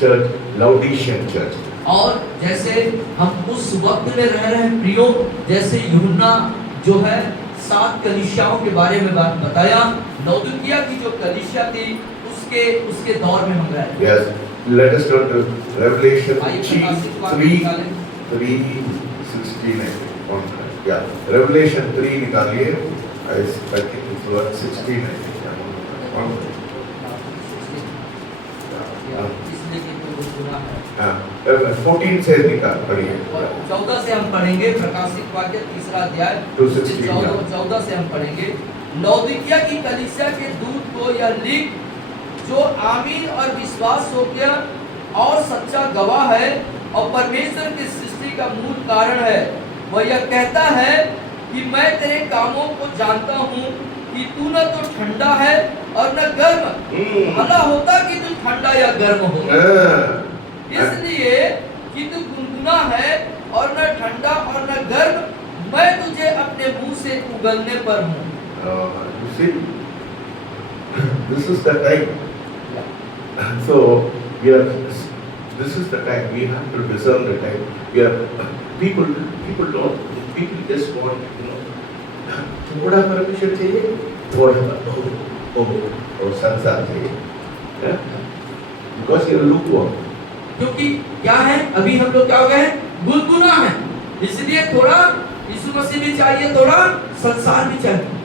church, Laodicean church. और जैसे हम उस वक्त में रह रहे हैं प्रियो, जैसे यूहन्ना जो है 7 कलीसियाओं के बारे में बात बताया, लौदीकिया की जो कलीसिया थी उसके दौर में हम रहे। Yes, let us turn to Revelation आइए 3, प्रकाशित वाक्य निकालें। 3:16. Yeah, Revelation 3 निकालिए। I think it's verse 16. I think. इसलिए कि कोई गुनाह है। 14 से निकाल पढ़िए। और 14 से हम पढ़ेंगे, प्रकाशित वाक्य 3 अध्याय 14 से हम पढ़ेंगे। लौदीकिया की कलीसिया के दूत को यह लिख, जो आमीन और विश्वास योग्य और सच्चा गवाह है और परमेश्वर की सृष्टि का मूल कारण है, वह यह कहता है कि मैं तेरे कामों को जानता हूँ कि तू न तो ठंडा है और न गर्म। भला होता कि तू ठंडा या गर्म हो, इसलिए कि तू गुनगुना है और न ठंडा और न गर्म, मैं तुझे अपने मुंह से उगलने पर हूँ। You see, this is the time. So this is the time we have to discern the time. People just want, थोड़ा परमेश्वर चाहिए, थोड़ा संसार चाहिए, because you are lukewarm. क्योंकि क्या है, अभी हम लोग क्या हो गए हैं, गुनगुना है, इसलिए थोड़ा यीशु मसीह भी चाहिए, थोड़ा संसार भी चाहिए।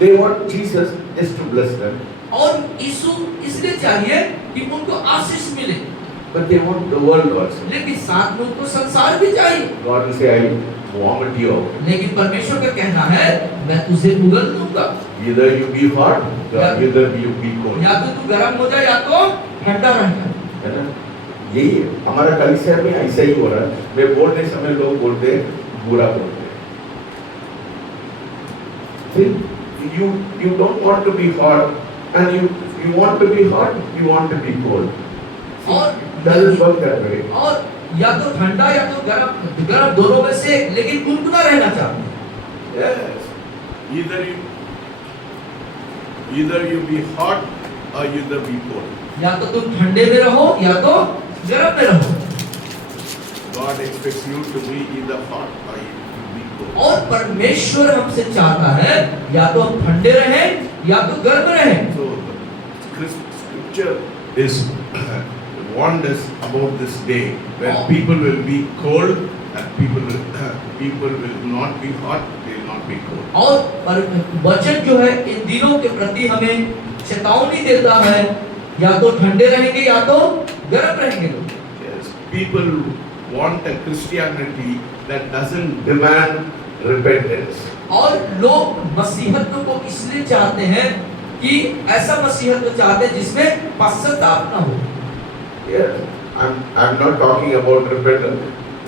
They want Jesus just to bless them. और यीशु इसलिए चाहिए कि उनको आशीष मिले, but they want the world also. लेकिन साथ में उनको संसार भी चाहिए। God will say, I vomit you out. लेकिन परमेश्वर का कहना है, मैं तुझे उगल दूंगा। Either you be hot, either you be cold. या तो तू गर्म हो जाए या तो ठंडा रह जाए, है ना? यही हमारा कलीसिया में ऐसा ही हो रहा है। मैं बोलने समय लोग बोलते हैं, बुरा बोलते हैं। You don't want to be hot, and you want to be hot, you want to be cold. और doesn't work that way. और या तो ठंडा या तो गर्म दोनों में से, लेकिन गुनगुना रहना चाहते हैं। Yes. Either you be hot or either be cold. या तो तुम ठंडे में रहो या तो गर्म में रहो। God expects you to be either hot or you be cold. और परमेश्वर हमसे चाहता है या तो हम ठंडे रहें या तो गर्म रहें। So the scripture is warned us about this day when people will be cold and people will not be hot, they will not be cold. और वचन जो है इन दिनों के प्रति हमें चेतावनी देता है, या तो ठंडे रहेंगे या तो गर्म रहेंगे लोग। Yes, people want a Christianity that doesn't demand repentance. और लोग मसीहत्व को इसलिए चाहते हैं कि ऐसा मसीहत्व चाहते हैं जिसमें पश्चाताप ना हो। Yes, I'm not talking about repentance.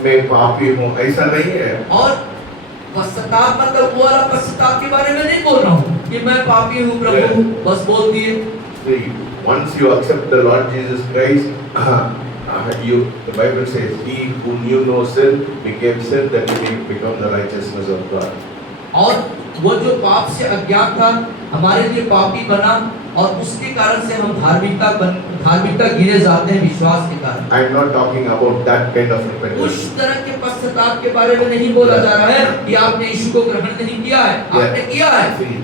मैं पापी हूँ, ऐसा नहीं है। और पश्चाताप मतलब वो वाला पश्चाताप के बारे में नहीं बोल रहा हूँ कि मैं पापी हूँ प्रभु, बस बोल दिए। Once you accept the Lord Jesus Christ, the Bible says, He who knew no sin became sin that he may become the righteousness of God. और वो जो पाप से अज्ञात था हमारे लिए पापी बना, और उसके कारण से हम धार्मिकता गिने जाते हैं विश्वास के कारण। I am not talking about that kind of repentance. उस तरह के पश्चाताप के बारे में नहीं बोला जा रहा है कि आपने यीशु को ग्रहण नहीं किया है, आपने किया है। See,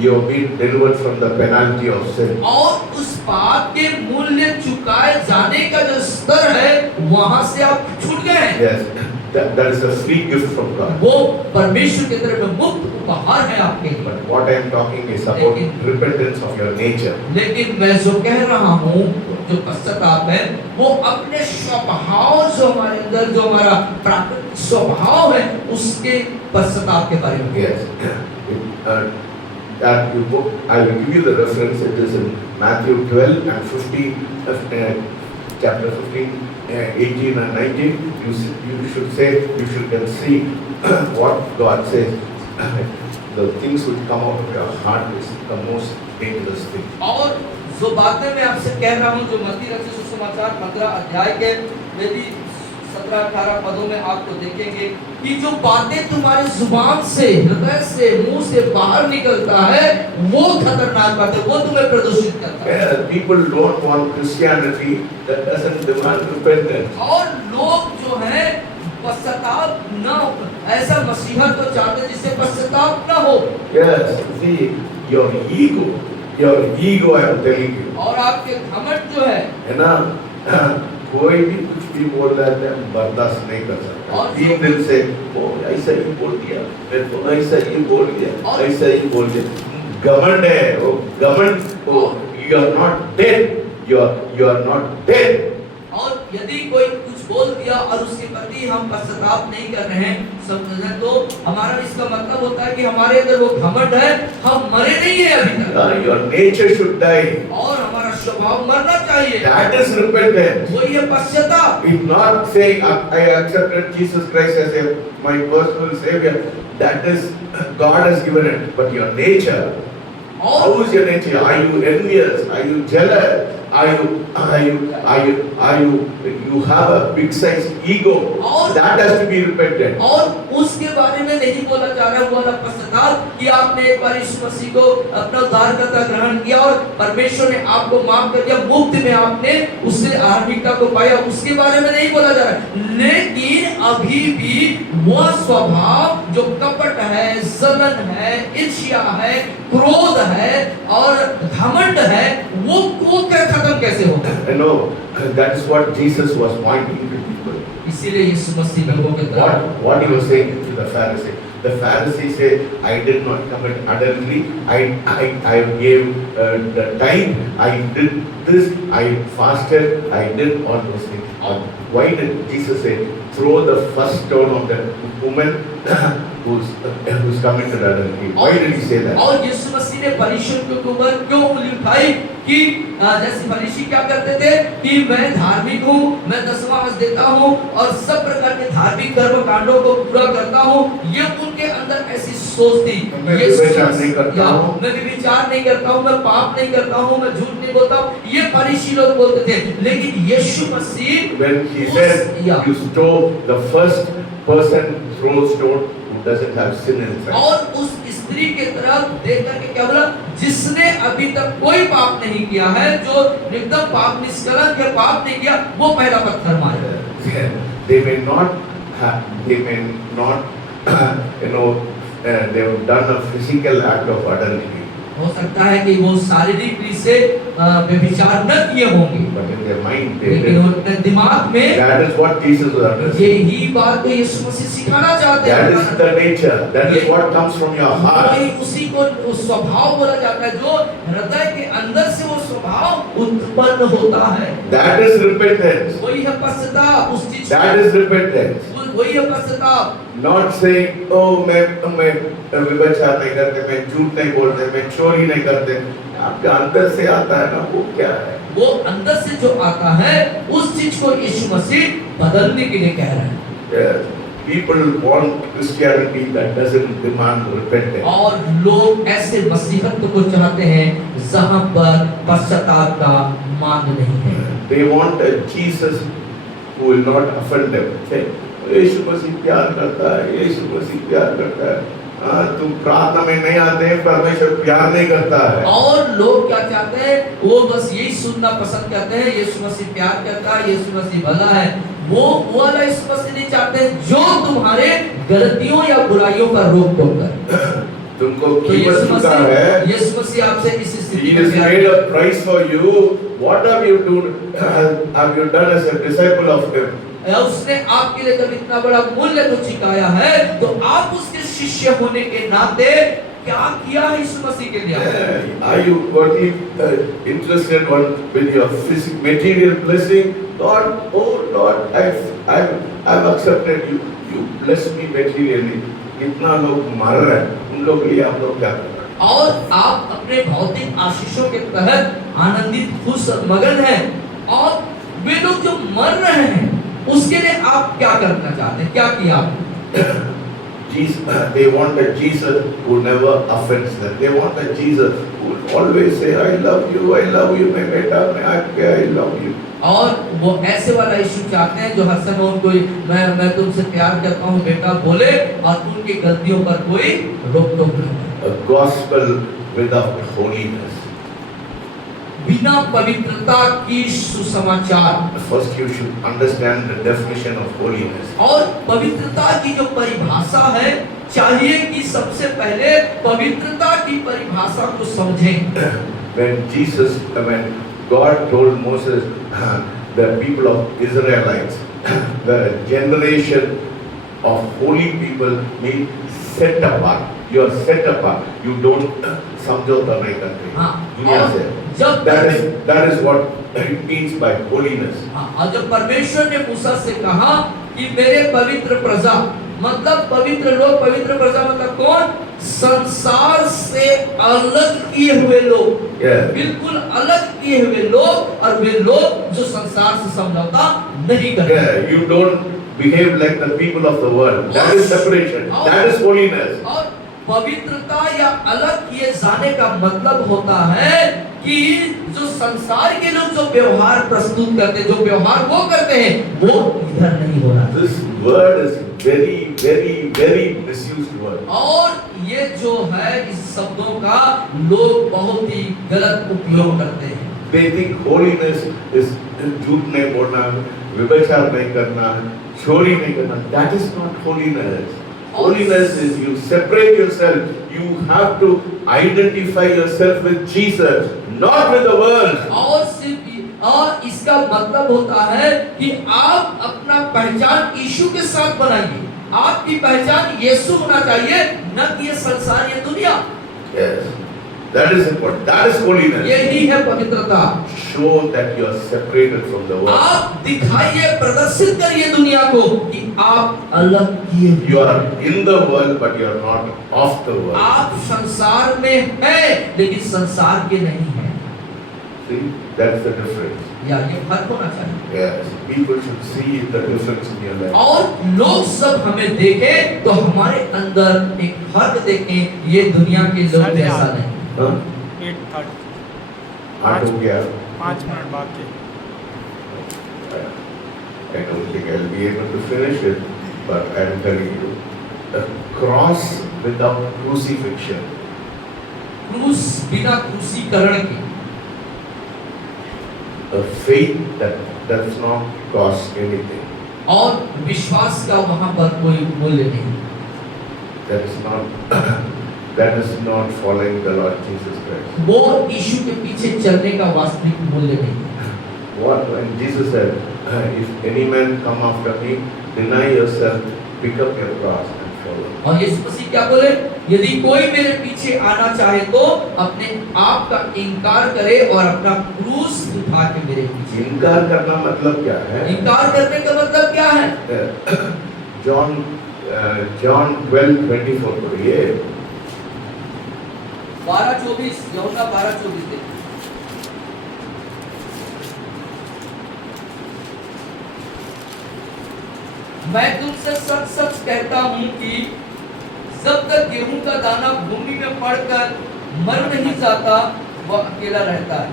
you have been delivered from the penalty of sin. और उस पाप के मूल्य चुकाए जाने का जो स्तर है वहां से आप छूट गए हैं। Yes, that is a free gift from God. वो परमेश्वर की तरफ से मुफ्त उपहार है आपके लिए। But what I am talking is about repentance of your nature. लेकिन मैं जो कह रहा हूँ जो पश्चाताप है वो अपने स्वभाव, जो हमारे अंदर जो हमारा प्राकृतिक स्वभाव है उसके पश्चाताप के बारे में। Yes. I will give you the reference. It is in Matthew 12 and 15, chapter 15, 18 and 19. You should can see what God says. the things which come out of your heart is the most dangerous thing. और जो बातें मैं आपसे कह रहा हूँ, जो मत्ती रचित सुसमाचार 15 अध्याय के यदि 17-18 पदों में आपको देखेंगे कि जो बातें तुम्हारे जुबान से, हृदय से, मुंह से बाहर निकलता है, वो खतरनाक बात है, वो तुम्हें प्रदूषित करता है। Yeah, people don't want Christianity that doesn't demand repentance. और लोग जो है पश्चाताप न हो, ऐसा मसीहा को चाहते हैं जिससे पश्चाताप न हो। Yes, see, your ego, I am telling you. और आपके घमंड जो है ना, कोई भी कुछ भी बोल रहा है हम बर्दाश्त नहीं कर सकते। और 3 दिन से वो ऐसा ही बोल दिया, मैं तो ऐसा ही बोल दिया, ऐसा ही बोल दिया। घमंड है वो, घमंड वो, you are not dead, you are not dead. और यदि कोई कुछ बोल दिया और उसके प्रति हम पश्चाताप नहीं कर रहे हैं समझना, तो हमारा इसका मतलब होता है कि हमारे अंदर वो घमंड है, हम मरे नहीं है अभी तक। Your nature should die. और हमारा स्वभाव मरना चाहिए। That is repentance. वही है पश्चाताप। It's not saying I accepted Jesus Christ as my personal savior. That is God has given it. But your nature, how is your nature? Are you envious? Are you jealous? You have a big size ego. That has to be repented. और उसके बारे में नहीं बोला जा रहा है वो वाला पश्चाताप कि आपने एक बार यीशु मसीह को अपना उद्धारकर्ता ग्रहण किया और परमेश्वर ने आपको माफ कर दिया, मुफ्त में आपने उससे आत्मिकता को पाया, उसके बारे में नहीं बोला जा रहा है। लेकिन अभी भी वह स्वभाव जो कपट है, जलन है, ईर्ष्या है, क्रोध है और घमंड है, वो खत्म कैसे होगा? No, that is what Jesus was pointing to people. इसीलिए यीशु मसीह लोगों के तरफ What he was saying to the Pharisee. The Pharisee said, I did not commit adultery. I gave the tithe. I did this. I fasted. I did all those things. Why did Jesus say, throw the first stone of the woman who's committed adultery? Why did he say that? और यीशु मसीह ने फरीसियों के ऊपर क्यों उंगली उठाई कि जैसे फरीसी क्या करते थे कि मैं धार्मिक हूँ, मैं दसवां अंश देता हूँ और सब प्रकार के धार्मिक कर्म कांडों को पूरा करता हूँ, ये उनके अंदर ऐसी सोच थी। मैं व्यभिचार नहीं करता हूँ, मैं व्यभिचार नहीं करता हूँ, मैं पाप नहीं करता हूँ, मैं झूठ नहीं बोलता हूँ, ये फरीसी लोग बोलते थे। लेकिन यीशु मसीह when he said you stone the first person throw stone who doesn't have sin inside. और उस स्त्री के तरफ देख करके क्या बोला, जिसने अभी तक कोई पाप नहीं किया है, जो एकदम पाप निष्कलंक है, पाप नहीं किया, वो पहला पत्थर मारे। They may not they have done a physical act of adultery. हो सकता है कि वो शारीरिक रूप से व्यभिचार न किए होंगे, But in their mind, they लेकिन did. उनके दिमाग में That is what Jesus was addressing. यही बात को यीशु मसीह सिखाना चाहते That हैं। is the nature. That is what comes from your heart. वही उसी को उस स्वभाव बोला जाता है जो हृदय के अंदर से वो स्वभाव उत्पन्न होता है। That is repentance. वही है पश्चाताप उस चीज That is repentance. वही है पश्चाताप। Not saying, oh, मैं व्यभिचार नहीं करते, मैं झूठ नहीं बोलते, मैं चोरी नहीं करते। आपके अंदर से आता है ना, वो क्या है? वो अंदर से जो आता है उस चीज को यीशु मसीह बदलने के लिए कह रहे हैं। Yes. People want Christianity that doesn't demand repentance. और लोग ऐसे मसीहत को चाहते हैं जहां पर पश्चाताप का मांग नहीं है। They want a Jesus who will not offend them. Say, यीशु मसीह प्यार करता है, यीशु मसीह प्यार करता है। तुम प्रार्थना में नहीं आते, परमेश्वर प्यार नहीं करता है। और लोग क्या चाहते हैं, वो बस यही सुनना पसंद करते हैं, यीशु मसीह प्यार करता है, यीशु मसीह भला है। वो वाला यीशु मसीह नहीं चाहते जो तुम्हारे गलतियों या बुराइयों का रोक टोक करे। तुमको तो कीमत चुका है। यीशु मसीह आपसे इस स्थिति He में has प्यार paid करता a price for you. What have you done as a disciple of him? है। उसने आपके लिए जब इतना बड़ा मूल्य को चुकाया है, तो आप उसके शिष्य होने के नाते क्या किया है यीशु मसीह के लिए? Are you only interested with your physical material blessing? Lord, oh Lord, I've accepted you. You bless me materially. इतना लोग मर रहे हैं, उन लोग के लिए आप लोग क्या कर रहे हैं? और आप अपने भौतिक आशीषों के तहत आनंदित, खुश, मगन हैं, और वे लोग जो मर रहे हैं उसके लिए आप क्या करना चाहते हैं? क्या किया आपने? they want a Jesus who never offends them. They want a Jesus who will always say, I love you, my beta, I love you. और वो ऐसे वाला यीशु चाहते हैं जो हर समय उनको मैं तुमसे प्यार करता हूँ बेटा बोले और उनकी गलतियों पर कोई रोक टोक न करे। A gospel without holiness. बिना पवित्रता की सुसमाचार। First you should understand the definition of holiness. और पवित्रता की जो परिभाषा है चाहिए कि सबसे पहले पवित्रता की परिभाषा को समझें। When God told Moses, the people of Israelites, the generation of holy people mean set apart. You are set apart. You don't समझौता नहीं करते दुनिया से. That is what it means by holiness. और जब परमेश्वर ने मूसा से कहा कि मेरे पवित्र प्रजा, मतलब पवित्र लोग, पवित्र प्रजा मतलब कौन? संसार से अलग किए हुए लोग, बिल्कुल अलग किए हुए लोग, और वे लोग जो संसार से समझौता नहीं करते. You don't behave like the people of the world. That is separation. That is holiness. और पवित्रता या अलग किए जाने का मतलब होता है कि जो संसार के लोग जो व्यवहार प्रस्तुत करते, जो व्यवहार वो करते हैं, वो इधर नहीं हो रहा. This word is very, very, very misused word. और ये जो है इस शब्दों का लोग बहुत ही गलत उपयोग करते हैं. They think holiness is झूठ नहीं बोलना, व्यभिचार नहीं करना, चोरी नहीं करना. That is not holiness. Holiness is you separate yourself. You have to identify yourself with Jesus, not with the world. और इसका मतलब होता है कि आप अपना पहचान यीशु के साथ बनाइए. आपकी पहचान यीशु होना चाहिए, न कि ये संसार, ये दुनिया. Yes, that is important. That is holiness. यही है पवित्रता. Show that you are separated from the world. आप दिखाइए, प्रदर्शित करिए दुनिया को कि आप अलग किए. You are in the world, but you are not of the world. आप संसार में हैं, लेकिन संसार के नहीं हैं. See, that's the difference. या ये फर्क होना चाहिए. Yes, people should see the difference in your life. और लोग सब हमें देखें तो हमारे अंदर एक फर्क देखें. ये दुनिया के लोग ऐसा नहीं. 8:30 8 हो गया. 5 मिनट बाकी. I don't think I'll be able to finish it, but I'm telling you, a cross without crucifixion. क्रूस बिना क्रूसीकरण के. A faith that does not cost anything. और विश्वास का वहाँ पर कोई मूल्य नहीं. That is not following the Lord Jesus Christ. वो यीशु के पीछे चलने का वास्तविक मूल्य नहीं. What when Jesus said, if any man come after me, deny yourself, pick up your cross and follow. और यीशु मसीह क्या बोले? यदि कोई मेरे पीछे आना चाहे तो अपने आप का इनकार करे और अपना क्रूस उठा के मेरे पीछे. इनकार करना मतलब क्या है? इनकार करने का मतलब क्या है? John 12:24 पढ़िए. 12:24 यूहन्ना 12:24 देखिए. मैं तुमसे सच सच कहता हूँ कि जब तक गेहूं का दाना भूमि में पड़कर मर नहीं जाता वह अकेला रहता है,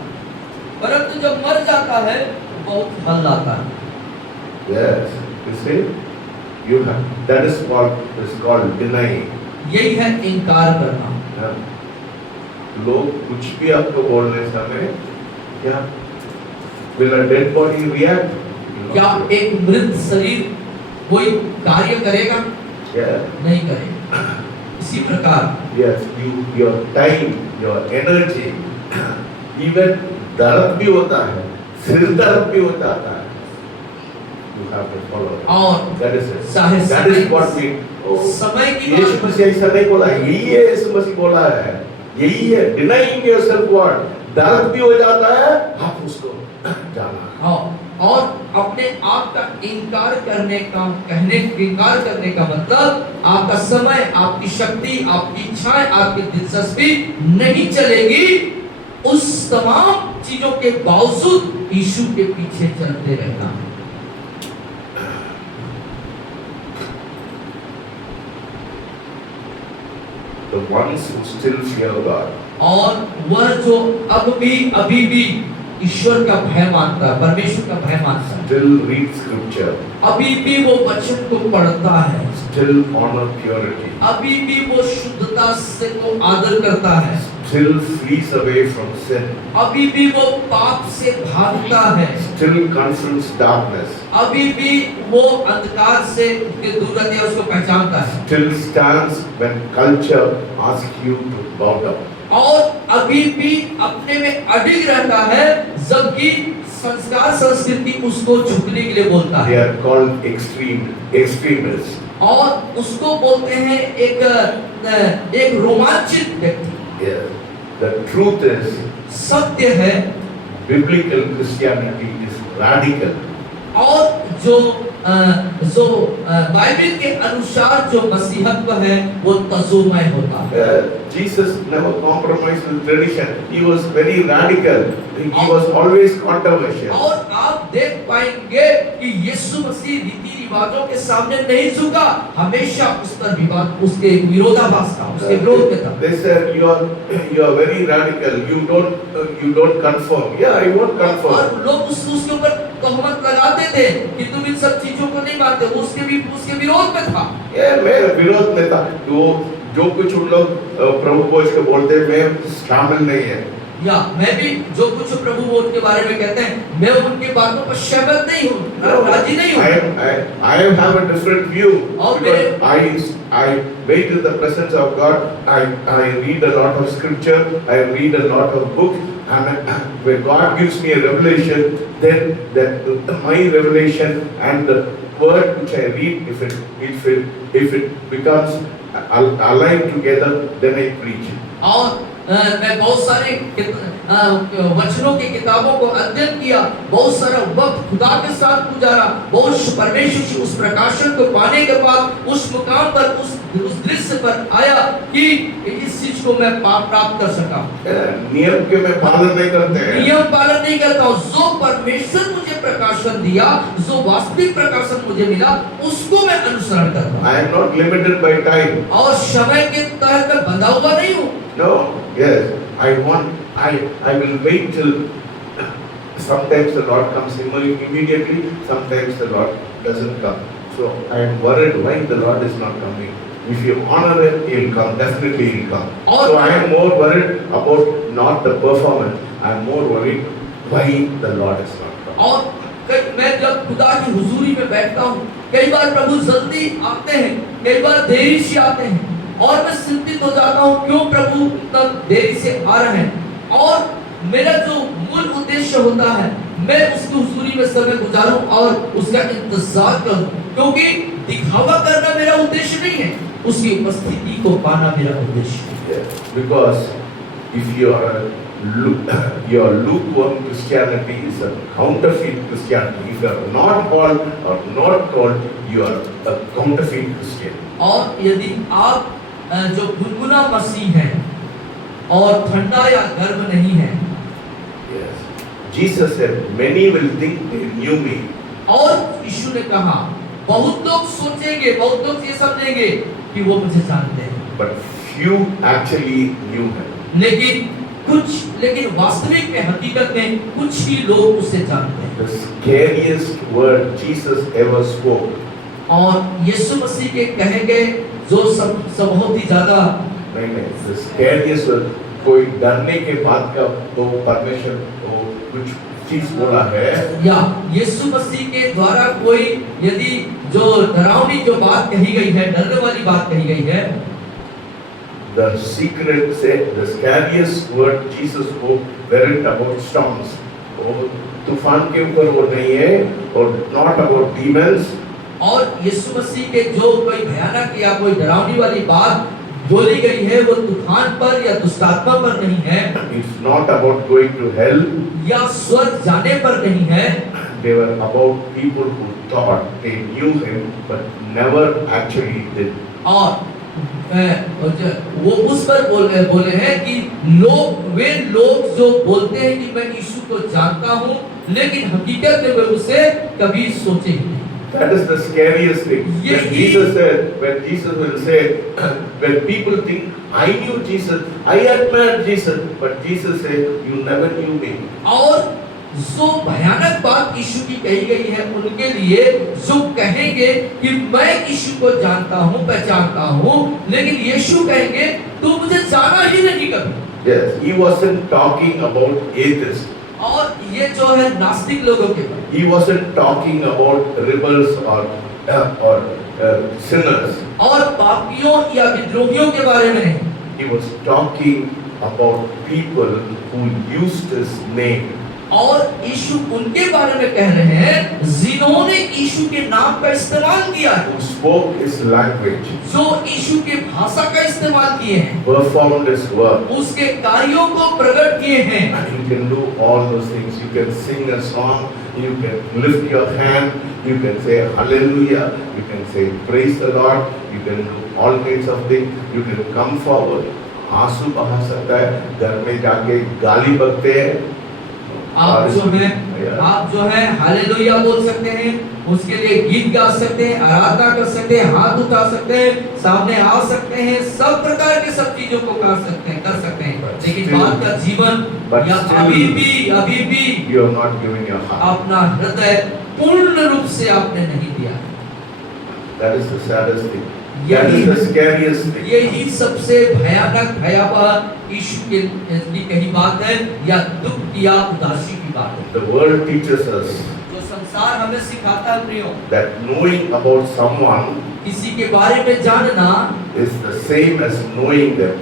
परंतु जब मर जाता है बहुत फल लाता है. Yes, you see, that is called denying. यही है इनकार करना. लोग कुछ भी आपको बोलने समय क्या will a dead body react? क्या एक मृत शरीर कोई कार्य करेगा? नहीं करेगा. इसी प्रकार yes, your time, your energy, even दर्द भी होता है, सिर दर्द भी होता है. You have to follow. और that is it. That is what we. समय की यीशु मसीह ऐसा नहीं बोला, यही है यीशु मसीह बोला है, यही है denying yourself what. दर्द भी हो जाता है, आप उसको जाना. और अपने आप का इनकार करने का इनकार करने का मतलब आपका समय, आपकी शक्ति, आपकी इच्छाएं, आपकी दिलचस्पी नहीं चलेगी. उस तमाम चीजों के बावजूद यीशु के पीछे चलते रहना. the ones who still fear God. और वह जो अभी भी ईश्वर का भय मानता है, परमेश्वर का भय मानता है, Still read scripture. अभी भी वो वचन को पढ़ता है, Still honor purity. अभी भी वो शुद्धता से को आदर करता है, Still flees away from sin. अभी भी वो पाप से भागता है, Still confronts darkness. अभी भी वो अंधकार से के दूर रहते हैं, उसको पहचानता है, Still stands when culture asks you to bow down. और अभी भी अपने में अडिग रहता है जबकि संस्कार संस्कृति उसको झुकने के लिए बोलता They है, are called extremists. और उसको बोलते हैं एक रोमांचित व्यक्ति। Yes. The truth is, सत्य है, biblical Christianity is radical. और जो बाइबल के अनुसार जो मसीहत्व है वो तजुमय होता है। Jesus never compromised with tradition. He was very radical. He was always controversial. और आप देख पाएंगे कि यीशु मसीह रीति रिवाजों के सामने नहीं झुका, हमेशा उस पर विवाद, उसके विरोधाभास था, उसके विरोध में था। They said you are very radical. You don't conform. Yeah, I won't conform. और लोग उसके ऊपर तोहमत लगाते थे कि तुम इन सब चीजों को नहीं मानते, उसके विरोध में था। Yeah, मैं विरोध में था। जो कुछ उन लोग प्रभु बोझ के बोलते हैं, मैं शामिल नहीं है। या मैं भी जो कुछ प्रभु बोझ के बारे में कहते हैं, मैं उनकी बातों पर सहमत नहीं हूँ, राजी नहीं हूँ। I have a different view और because I wait in the presence of God. I read a lot of scripture. I read a lot of books. And when God gives me a revelation, then my revelation and the word which I read, if it becomes aligned together, then I preach. और मैं बहुत सारे वचनों की किताबों को अध्ययन किया, बहुत सारा वक्त खुदा के साथ गुजारा, बहुत परमेश्वर से उस प्रकाशन को पाने के बाद उस मुकाम पर उस दृश्य पर आया कि इस चीज को मैं प्राप्त कर सका। नियम के मैं पालन नहीं करते हैं। नियम पालन नहीं करता हूँ, जो परमेश्वर मुझे प्रकाशन दिया, जो वास्तविक प्रकाशन मुझे मिला, उसको मैं अनुसरण करता हूँ। I am not limited by time. और समय के तहत मैं बंधा हुआ नहीं हूँ। No, yes, I will wait till sometimes the Lord comes immediately, sometimes the Lord doesn't come. So I am worried why the Lord is not coming. If you honor Him, He will come. Definitely He will come. So I am more worried about not the performance. I am more worried why the Lord is not coming. और मैं जब खुदा की हुजूरी में बैठता हूँ, कई बार प्रभु जल्दी आते हैं, कई बार देरी से आते हैं, और मैं चिंतित हो जाता हूँ क्यों प्रभु तब देरी से आ रहे हैं। और मेरा जो मूल उद्देश्य होता है, मैं उसकी हुजूरी में समय गुजारूं और उसका इंतजार करूं, क्योंकि दिखावा करना मेरा उद्देश्य नहीं है, उसकी उपस्थिति को पाना मेरा उद्देश्य है। Because if your lukewarm Christianity is a counterfeit Christianity. If you are not called or not called, you are a counterfeit Christian. और यदि आप जो गुनगुना मसीह हैं और ठंडा या गर्म नहीं है, Yes. Jesus said, many will think they knew me. और यीशु ने कहा बहुत लोग सोचेंगे, बहुत लोग ये समझेंगे कि वो मुझे जानते हैं, But few actually knew him. लेकिन वास्तविक में हकीकत में कुछ ही लोग उसे जानते हैं। The scariest word Jesus ever spoke. और यीशु मसीह के कहे गए जो सब बहुत ही ज्यादा नहीं, the scariest word, कोई डरने के बाद का तो परमेश्वर तो कुछ चीज बोला है, या यीशु मसीह के द्वारा कोई यदि जो डरावनी जो बात कही गई है, डरने वाली बात कही गई है, the secret said, the scariest word Jesus spoke weren't about storms. वो तूफान के ऊपर वो नहीं है, और not about demons. और यीशु मसीह के जो कोई भयानक या कोई डरावनी वाली बात बोली गई है, वो तूफान पर या दुष्टात्मा पर नहीं है, It's not about going to hell. या स्वर्ग जाने पर नहीं है। They were about people who thought they knew him but never actually did. और वो उस पर बोले हैं कि वे लोग जो बोलते हैं कि मैं यीशु को जानता हूँ, लेकिन हकीकत में वे उसे कभी सोचे ही नहीं। That is the scariest thing. Yeah, When he- Jesus said, when Jesus will say, when people think, I knew Jesus, I admired Jesus, but Jesus said, you never knew me. और जो भयानक बात यीशु की कही गई है उनके लिए, जो कहेंगे कि मैं यीशु को जानता हूँ, पहचानता हूँ, लेकिन यीशु कहेंगे तू मुझे जाना ही नहीं कभी। Yes, he wasn't talking about atheists. और ये जो है नास्तिक लोगों के बारे में, He wasn't talking about rebels or sinners. और पापियों या विद्रोहियों के बारे में नहीं, He was talking about people who used his name. और यीशु उनके बारे में कह रहे हैं जिन्होंने यीशु के नाम का इस्तेमाल किया है, Who spoke his language, जो यीशु के भाषा का इस्तेमाल किए हैं, performed his work. उसके कार्यों को प्रकट किए हैं। And you can do all those things. You can sing a song, you can lift your hand, you can say hallelujah, you can say praise the Lord, you can do all kinds of things. You can come forward. आंसू बहा सकता है, घर में जाके गाली बकते हैं। आप जो है हालेलुया बोल सकते हैं, उसके लिए गीत गा सकते हैं, आराधना कर सकते हैं, हाथ उठा सकते हैं, सामने आ सकते हैं, सब प्रकार के सब चीजों को कर सकते हैं, लेकिन बात का जीवन या अभी भी You have not given your heart. अपना हृदय पूर्ण रूप से आपने नहीं दिया। That is the saddest thing. That is the scariest thing. यही सबसे भयानक भयावह यीशु की कही बात है, या दुख की या उदासी की बात है। The world teaches us जो संसार हमें सिखाता है प्रियो, that knowing about someone किसी के बारे में जानना is the same as knowing them.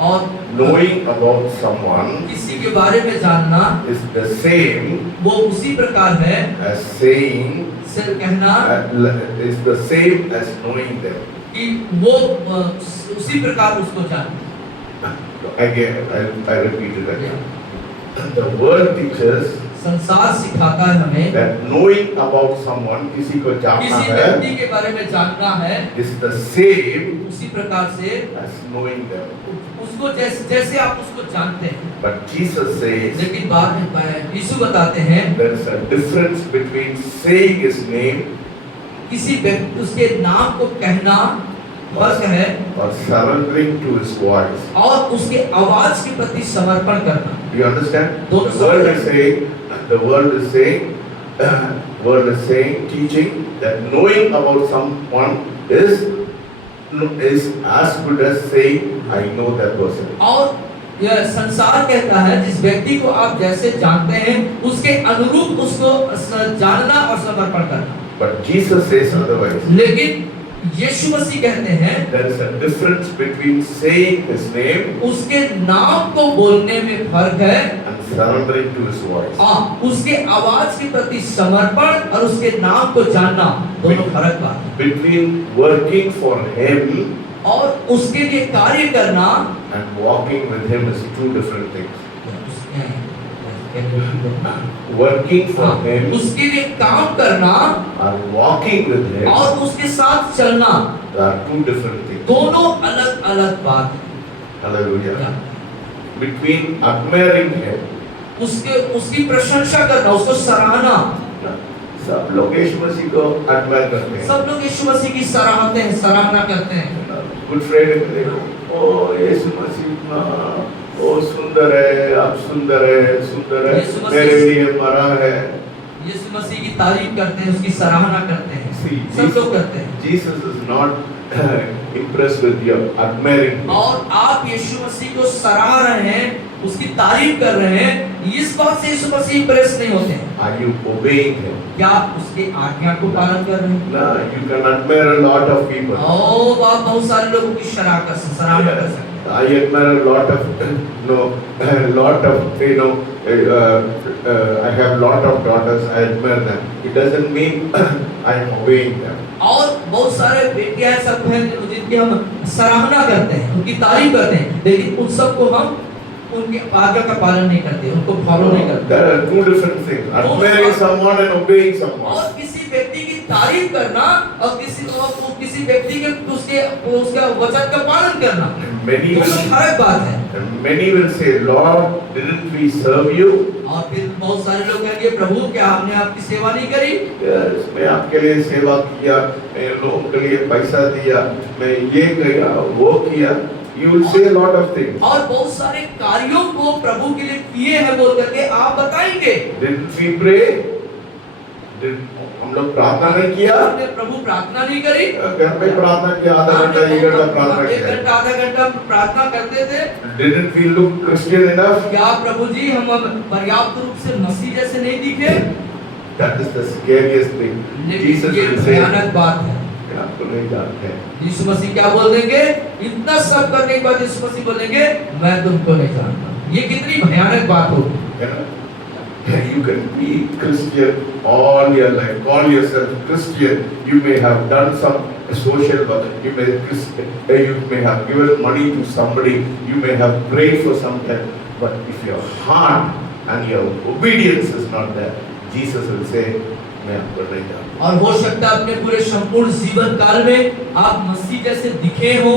और Knowing about someone किसी के बारे में जानना is the same वो उसी प्रकार है as saying सिर्फ कहना is the same as knowing them. कि वो उसी प्रकार उसको जानना। Again, I repeat it again. The world teaches संसार सिखाता है हमें that knowing about someone, किसी को जानना किसी है, व्यक्ति के बारे में जानना है is the same उसी प्रकार से as knowing them. उसको जैसे आप उसको जानते हैं। But Jesus says लेकिन बाद में यीशु बताते हैं there is a difference between saying his name किसी व्यक्ति उसके नाम को कहना फर्क है or surrendering to his voice. और उसके आवाज के प्रति समर्पण करना। Do you understand? दोनों The world is saying, teaching that knowing about someone is as good as saying, I know that person. और यह संसार कहता है जिस व्यक्ति को आप जैसे जानते हैं उसके अनुरूप उसको जानना और समर्पण करना। But Jesus says otherwise. लेकिन यीशु मसीह कहते हैं There is a difference between saying his name उसके नाम को बोलने में फर्क है and surrendering to his voice. उसके आवाज के प्रति समर्पण और उसके नाम को जानना, दोनों फर्क बात है। Between working for him और उसके लिए कार्य करना and walking with him is two different things. Working for him उसके लिए काम करना and walking with him और उसके साथ चलना, are two different things. दोनों अलग अलग बात है। Hallelujah. Between admiring him, उसकी प्रशंसा करना, उसको सराहना, सब लोग यीशु मसीह को admire करते हैं. सब लोग यीशु मसीह की सराहते हैं, सराहना करते हैं। Good Friday को देखो, ओ यीशु मसीह ओ सुंदर है, आप सुंदर है, यीशु मसीह- मेरे लिए मरा है. यीशु मसीह की तारीफ करते हैं, उसकी सराहना करते हैं, See, सब लोग करते हैं। Jesus is not impressed with your admiring him. और आप यीशु मसीह को सराह रहे हैं, उसकी तारीफ कर रहे हैं, इस बात से यीशु मसीह इंप्रेस नहीं होते हैं। Are you obeying him? क्या आप उसके आज्ञा को पालन कर रहे हैं? No, you can admire a lot of people. आप बहुत सारे लोगों की सराहना कर सकते हैं। I admire a lot of, I have lot of daughters, I admire them. It doesn't mean I am obeying them. और बहुत सारे बेटियां सब हैं जिनकी हम सराहना करते हैं, उनकी तारीफ करते हैं, लेकिन उन सबको हम उनके आज्ञा का पालन नहीं करते, उनको फॉलो नहीं करते। There are two different things, admiring someone and obeying someone. और किसी व्यक्ति की तारीफ करना और किसी व्यक्ति के उसका वचन का पालन करना, Many दोनों फर्क बात है। will say, Lord, didn't we serve you? और फिर बहुत सारे लोग कहेंगे प्रभु क्या आपने आपकी सेवा नहीं करी? Yes, मैं आपके लिए सेवा किया, मैं लोगों के लिए पैसा दिया, मैं ये किया, वो किया. You will say a lot of things. और बहुत सारे कार्यों को प्रभु के लिए किए हैं बोल करके आप बताएंगे. Didn't we pray? हम लोग प्रार्थना नहीं किया? आपने प्रभु प्रार्थना नहीं करी? घर में प्रार्थना किया, आधा घंटा, 1 घंटा प्रार्थना एक किया. घंटा आधा घंटा प्रार्थना करते थे. Didn't we look Christian enough? क्या प्रभु जी हम पर्याप्त रूप से मसीह जैसे नहीं दिखे? That is the scariest thing. Jesus लेकिन ये will say, भयानक बात है. मैं आपको नहीं जानते हैं. यीशु मसीह क्या बोल देंगे? इतना सब करने के बाद यीशु मसीह बोलेंगे मैं तुमको नहीं जानता. ये कितनी भयानक बात होगी. You know? You can be Christian all your life. Call yourself Christian. You may have done some social work. You may have given money to somebody. You may have prayed for something. But if your heart and your obedience is not there, Jesus will say, मैं आपको नहीं जानता. और हो सकता है अपने पूरे संपूर्ण जीवन काल में आप मसीह जैसे दिखे हो,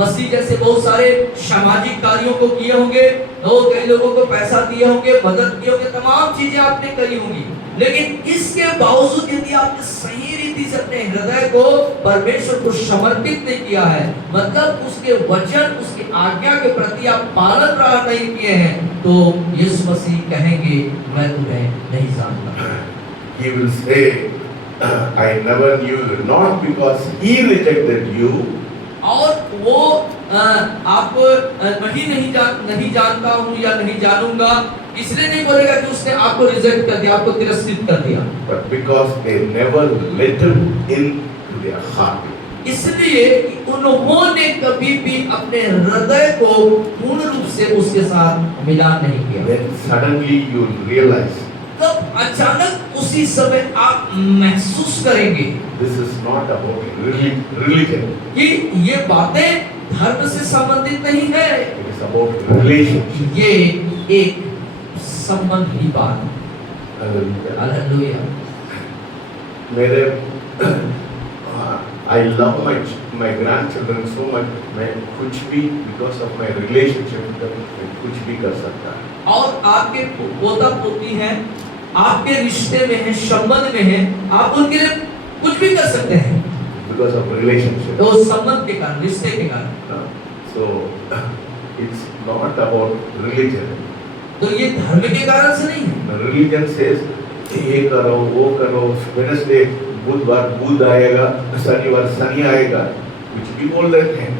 मसीह जैसे बहुत सारे सामाजिक कार्यों को किए होंगे, और कई लोगों को पैसा दिए होंगे, मदद किए होंगे, तमाम चीजें आपने करी होंगी. लेकिन इसके बावजूद यदि आपने सही रीति से अपने हृदय को परमेश्वर को समर्पित नहीं किया है, मतलब उसके वचन, उसकी आज्ञा के प्रति आप पालन नहीं किए हैं, तो यीशु मसीह कहेंगे मैं तुम्हें नहीं जानता. He will say, I never knew you, not because he rejected you. और वो आपको नहीं जानता हूँ या नहीं जानूंगा, इसलिए नहीं बोलेगा कि उसने आपको रिजेक्ट कर दिया, आपको तिरस्कृत कर दिया. But because they never let him into their heart. इसलिए उन्होंने कभी भी अपने हृदय को पूर्ण रूप से उसके साथ मिलान नहीं किया. Then suddenly you realize, तब अचानक उसी समय आप महसूस करेंगे this is not about religion. कि ये बातें धर्म से संबंधित नहीं है, It is about relationship. ये एक संबंध की बात है. Hallelujah. हालेलुया. मेरे I love my grandchildren so much. मैं कुछ भी because of my relationship with them, मैं कुछ भी कर सकता है. और आपके पोता पोती हैं, आपके रिश्ते में हैं, संबंध में हैं, आप उनके लिए कुछ भी कर सकते हैं. Because of relationship. तो संबंध के कारण, रिश्ते के कारण. So it's not about religion. तो ये धर्म के कारण से नहीं है. Religion says ये करो, वो करो, Wednesday बुधवार बुध आएगा, शनिवार शनि आएगा, कुछ भी बोल देते हैं.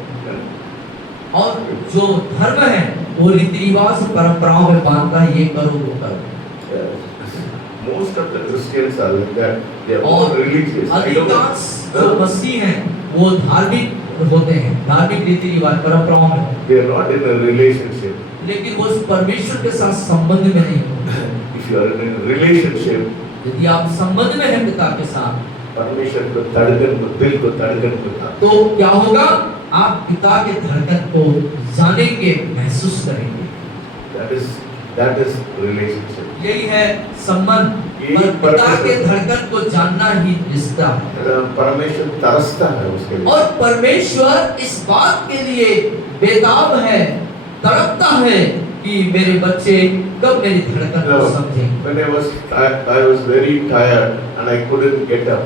और जो धर्म है वो रीति रिवाज परंपराओं में बांधता है, ये करो वो करो. Most of the Christians are like that. They are all और religious. अधिकांश जो मसीह हैं वो धार्मिक होते हैं, धार्मिक रीति रिवाज परंपराओं में, They are not in a relationship. लेकिन वो परमेश्वर के साथ संबंध में नहीं होते. If you are in a relationship, यदि आप संबंध में हैं पिता के साथ, परमेश्वर को धड़कन को, दिल को धड़कन को था. तो क्या होगा? आप पिता के धड़कन को जानेंगे, महसूस करेंगे. That is relationship. यही है संबंध. यही पिता के धड़कन को जानना ही रिश्ता है. परमेश्वर तरसता है उसके लिए. और परमेश्वर इस बात के लिए बेताब है, तड़पता है कि मेरे बच्चे कब मेरी धड़कन को समझें. When I was very tired and I couldn't get up.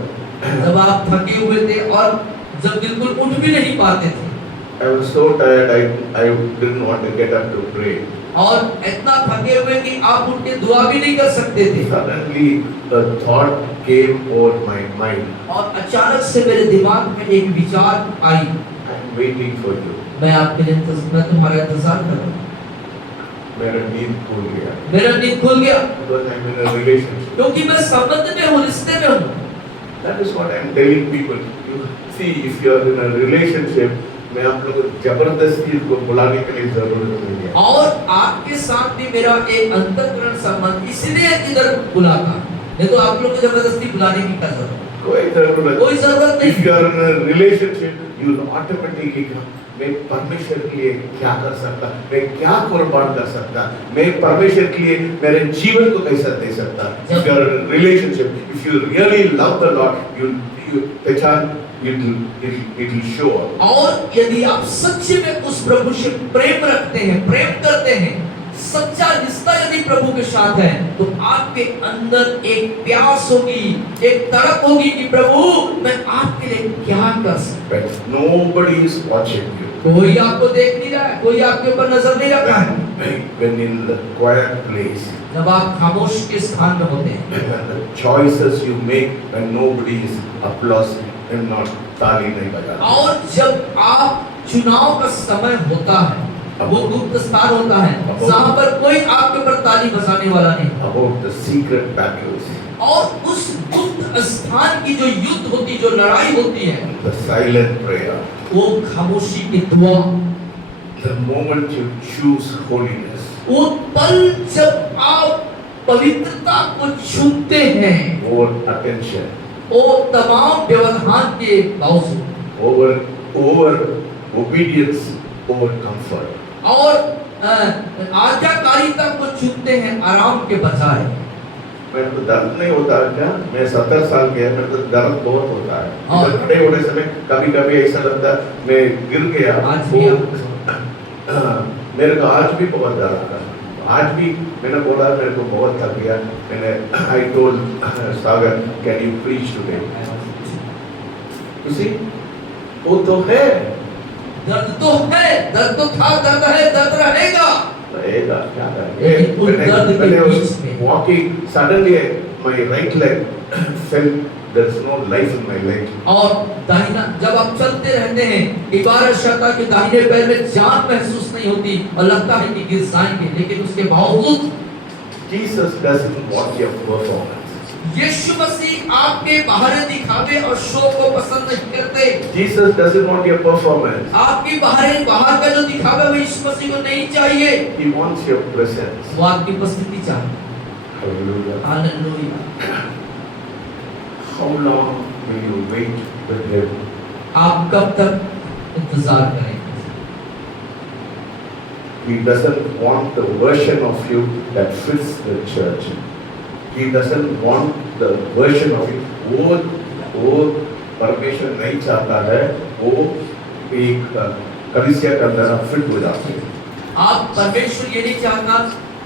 जब आप थके हुए थे और जब बिल्कुल उठ भी नहीं पाते थे, I was so tired I didn't want to get up to pray. और इतना थके हुए कि आप उठ के दुआ भी नहीं कर सकते थे. Suddenly a thought came over my mind. और अचानक से मेरे दिमाग में एक विचार आई, I'm waiting for you. मैं आपके लिए मैं तुम्हारा इंतजार कर रहा हूँ. मेरा नींद खुल गया. मेरा नींद खुल गया Because I'm in a relationship. क्योंकि मैं संबंध में हूँ, रिश्ते में हूँ. That is what I'm telling people. You see, if you are in a relationship, मैं आप लोगों को जबरदस्ती को बुलाने के लिए जरूरत नहीं है. और आपके साथ भी मेरा एक अंतःकरण संबंध इसलिए इधर बुलाता, नहीं तो आप लोग को जबरदस्ती बुलाने की क्या जरूरत? कोई जरूरत नहीं. If you are in a relationship, you will automatically come. मैं परमेश्वर के लिए क्या कर सकता, मैं क्या कुर्बान कर सकता, मैं परमेश्वर के लिए मेरे जीवन को कैसा दे सकता. If you are in a relationship, if you really love the Lord, you पहचान, it will show up. और यदि आप सच्चे में उस प्रभु से प्रेम रखते हैं, प्रेम करते हैं, सच्चा रिश्ता यदि प्रभु के साथ है तो आपके अंदर एक प्यास होगी, एक तड़प होगी कि प्रभु मैं आपके लिए क्या कर सकता हूं। When nobody is watching you, कोई आपको देख नहीं रहा है, कोई आपके ऊपर नजर नहीं रख रहा है, when in the quiet place, जब आप खामोश के स्थान में होते हैं, when the choices you make, when nobody is applauding and not ताली नहीं बजाते, और जब आप चुनाव का समय होता है, वो गुप्त स्थान होता है जहां पर कोई आपके ऊपर ताली बजाने वाला नहीं, about the secret battles, और उस गुप्त स्थान की जो युद्ध होती, जो लड़ाई होती है, the silent prayer, वो खामोशी की दुआ, the moment you choose holiness, वो पल जब आप पवित्रता को चुनते हैं, over attention, वो तमाम व्यवधान के बावजूद, over obedience, over comfort. और आज्ञाकारिता को चुनते हैं आराम के बजाय। मेरे को दर्द नहीं होता क्या? मैं 70 साल के है, मेरे को दर्द बहुत होता है। हाँ। खड़े होने समय कभी-कभी ऐसा लगता है मैं गिर गया। आज भी मेरे को आज भी बहुत दर्द आता है। आज भी मैंने बोला मेरे को बहुत थक गया। मैंने I told Sagar, can you preach today? You see, वो तो है। दर्द तो है, दर्द तो था, दर्द है, दर्द रहेगा। रहेगा क्या लेकिन उस दर्द के बीच में walking suddenly my right leg felt there is no life in my leg. और दाहिना जब आप चलते रहते हैं, इबारत शता के दाहिने पैर में जान महसूस नहीं होती और लगता है कि गिर जाएंगे, लेकिन उसके बावजूद Jesus doesn't want your performance. यीशु मसीह आपके बाहरी दिखावे और शो को पसंद नहीं करते। Jesus doesn't want your performance. आपकी बाहर का जो दिखावा वो यीशु मसीह को नहीं चाहिए, He wants your presence. वो आपकी उपस्थिति चाहिए। Hallelujah. Hallelujah. How long will you wait with him? आप कब तक इंतजार करेंगे? He doesn't want the version of you that fits the church. He doesn't want the version of you. वो परमेश्वर नहीं चाहता है वो एक कलीसिया के अंदर फिट हो जाते हैं। आप परमेश्वर ये नहीं चाहता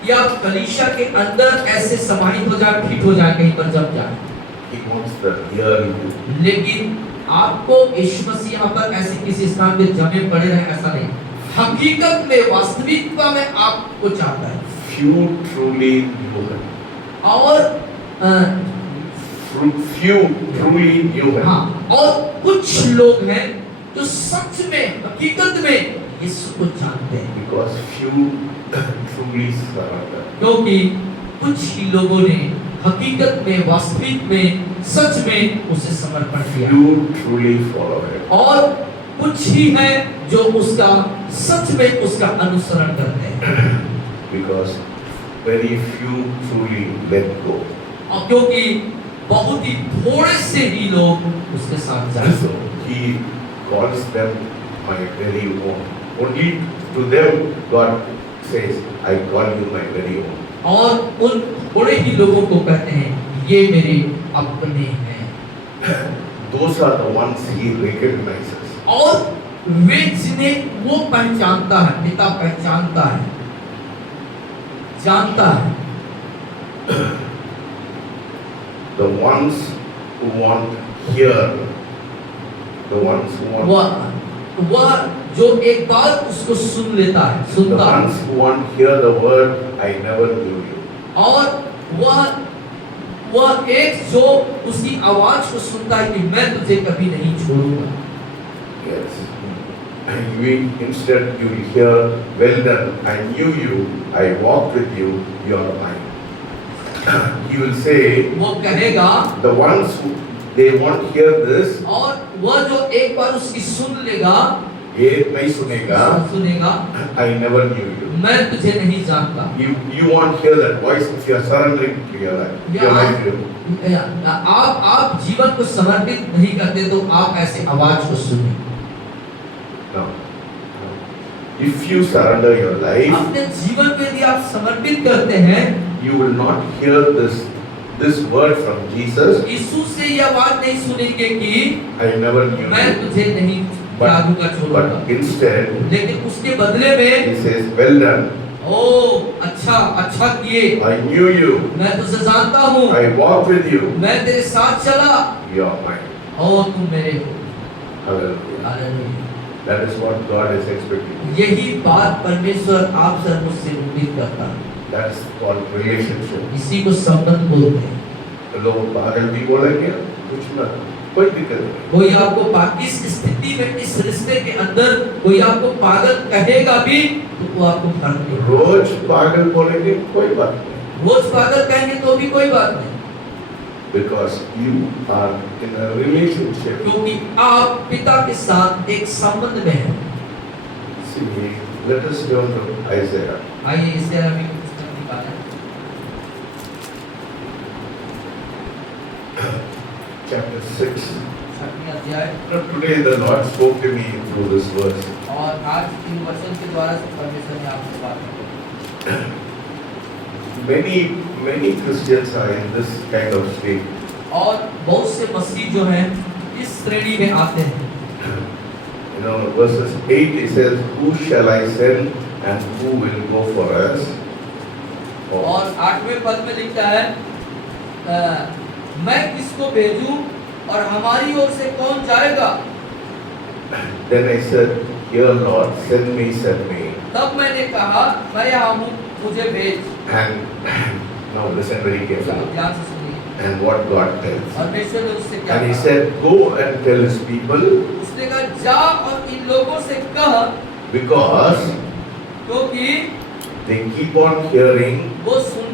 कि आप कलीसिया के अंदर ऐसे समाहित हो जाए, फिट हो जाए, कहीं पर जम जाए। He wants the real you. लेकिन आपको यीशु मसीह यहाँ पर ऐसे किसी स्थान पे जमे पड़े रहे ऐसा नहीं, हकीकत में वास्तविकता में आपको चाहता है। Few truly human. और Few truly human. हाँ, और कुछ लोग हैं जो सच में हकीकत में यीशु को जानते हैं, Because few truly surrender. क्योंकि कुछ ही लोगों ने हकीकत में, वास्तविक में, सच में उसे समर्पण किया, Few truly follow him. और कुछ ही हैं जो उसका सच में उसका अनुसरण करते हैं। Because very few truly let go. और क्योंकि बहुत ही थोड़े से ही लोग उसके साथ जाते So हैं। he calls them my very own. Only to them God says, I call you my very own. और उन थोड़े ही लोगों को कहते हैं ये मेरे अपने हैं, Those are the ones he recognizes. और वे जिन्हें वो पहचानता है, पिता पहचानता है, जानता है। The ones who want hear, the ones who want, वह जो एक बार उसको सुन लेता है, the सुनता है, ones who want hear the word, I never knew you. और वह एक जो उसकी आवाज को सुनता है कि मैं तुझे कभी नहीं छोड़ूंगा। Yes. And you instead you will hear, well done, I knew you, I walked with you, you are mine. He will say, वो कहेगा, the ones who they want hear this, और वह जो एक बार उसकी सुन लेगा, ये नहीं सुनेगा, सुनेगा, I never knew you. मैं तुझे नहीं जानता। You want hear that voice if you are surrendering to your life. Your life you. आप जीवन को समर्पित नहीं करते तो आप ऐसे आवाज को सुने। No. If you surrender your life, अपने जीवन को यदि आप समर्पित करते हैं, you will not hear this word from Jesus. यीशु से यह बात नहीं सुनेंगे कि I never knew मैं you. तुझे नहीं त्यागूंगा, छोड़ूंगा। But instead, लेकिन उसके बदले में he says, well done, ओ अच्छा किए, I knew you. मैं तुझे जानता हूँ, I walked with you. मैं तेरे साथ चला, You are mine. ओ तुम मेरे हो। Hallelujah. Hallelujah. That is what God is expecting. यही बात परमेश्वर आपसे और मुझसे उम्मीद करता है। That's called relationship. इसी को संबंध बोलते हैं। लोग पागल भी बोलेंगे, कुछ ना, कोई दिक्कत नहीं। कोई आपको इस स्थिति में, इस रिश्ते के अंदर कोई आपको पागल कहेगा भी तो वो आपको फर्क नहीं पड़ेगा। रोज पागल बोलेंगे, कोई बात नहीं। रोज पागल कहेंगे तो भी कोई बात नहीं, Because you are in a relationship. क्योंकि आप पिता के साथ एक संबंध में हैं। See, let us turn to Isaiah. आइए इससे अभी पुस्तक निकालें। Chapter 6. 6वें अध्याय। Today the Lord spoke to me through this verse. और आज इन वचन के द्वारा से परमेश्वर ने आपसे बात की। Many Christians are in this kind of state. और बहुत से मसीह जो हैं इस श्रेणी में आते हैं। You know, verses 8 it says, "Who shall I send, and who will go for us?" और 8वें पद में लिखा है, मैं किसको भेजूं और हमारी ओर से कौन जाएगा? Then I said, "Here, Lord, send me, send me." तब मैंने कहा, मैं यहाँ हूँ, मुझे भेज। And now listen very carefully. ध्यान से सुनिए। And what God tells. परमेश्वर ने उससे क्या And He कहा? said, "Go and tell His people, उसने कहा, जा और इन लोगों से कह, because क्योंकि they keep on hearing, वो सुन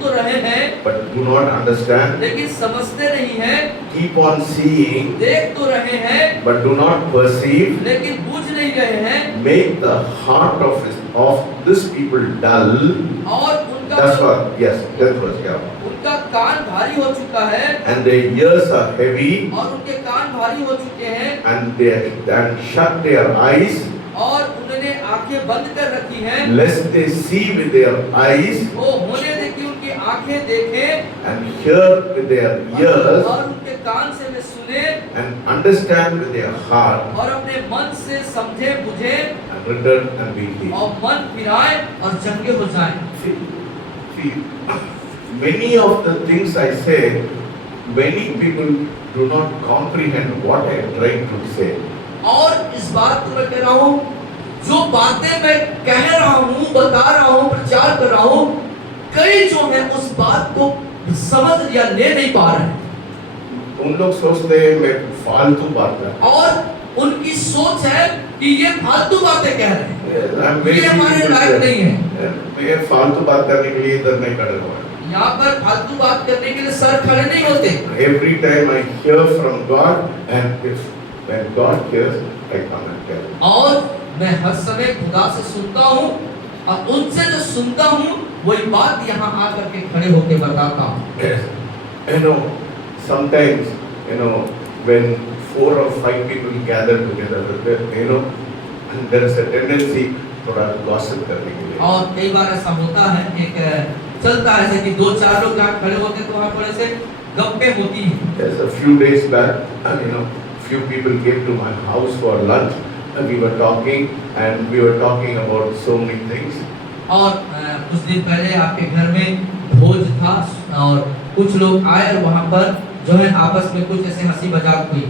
तो रहे हैं, but do not understand. लेकिन समझते नहीं हैं, Keep on seeing, देख तो रहे हैं, but do not perceive. लेकिन बुझ नहीं रहे हैं, Make the heart of this people dull." और उनका That's what. Yes, that was yeah. उनका कान भारी हो चुका है, And their ears are heavy, और उनके कान भारी हो चुके हैं, and shut their eyes, और उन्होंने आंखें बंद कर रखी हैं, lest they see with their eyes, वो होने दे कि उनकी आंखें देखें, and hear with their ears, और उनके कान से वे सुने, and understand with their heart, और अपने मन से समझे बुझे, and return and be healed. और मन फिराए और चंगे हो जाएं। See, many of the things I say, many people do not comprehend what I am trying to say. और इस बात को मैं कह रहा हूँ, जो बातें मैं कह रहा हूँ, बता रहा हूँ, प्रचार कर रहा हूँ, कई जो है उस बात को समझ या ले नहीं पा रहे हैं। उन लोग सोचते हैं मैं फालतू बात कर रहा हूं। और उनकी सोच है कि ये फालतू बातें कह रहे हैं, मैं ये हमारे लायक नहीं है। मैं फालतू बात करने के लिए इधर नहीं खड़ा हुआ। यहाँ पर फालतू बात करने के लिए सर खड़े नहीं होते। Every time I hear from God, and when God hears, I come and tell. और मैं हर समय खुदा से सुनता हूँ, और उनसे जो सुनता हूँ वही बात यहाँ आकर के खड़े होकर बताता हूँ। Yes. You know, sometimes, you know, when 4 or 5 people gather together, you know, there is a tendency थोड़ा gossip करने के लिए। और कई बार ऐसा होता है, एक चलता है ऐसे कि 2-4 लोग जहाँ खड़े होते हैं तो वहाँ थोड़े से गप्पे होती हैं। Yes, a few days back, you know, few people came to my house for lunch, and we were talking about so many things. और कुछ दिन पहले आपके घर में भोज था, और कुछ लोग आए और वहाँ पर जो है आपस में कुछ ऐसे हंसी मजाक हुई।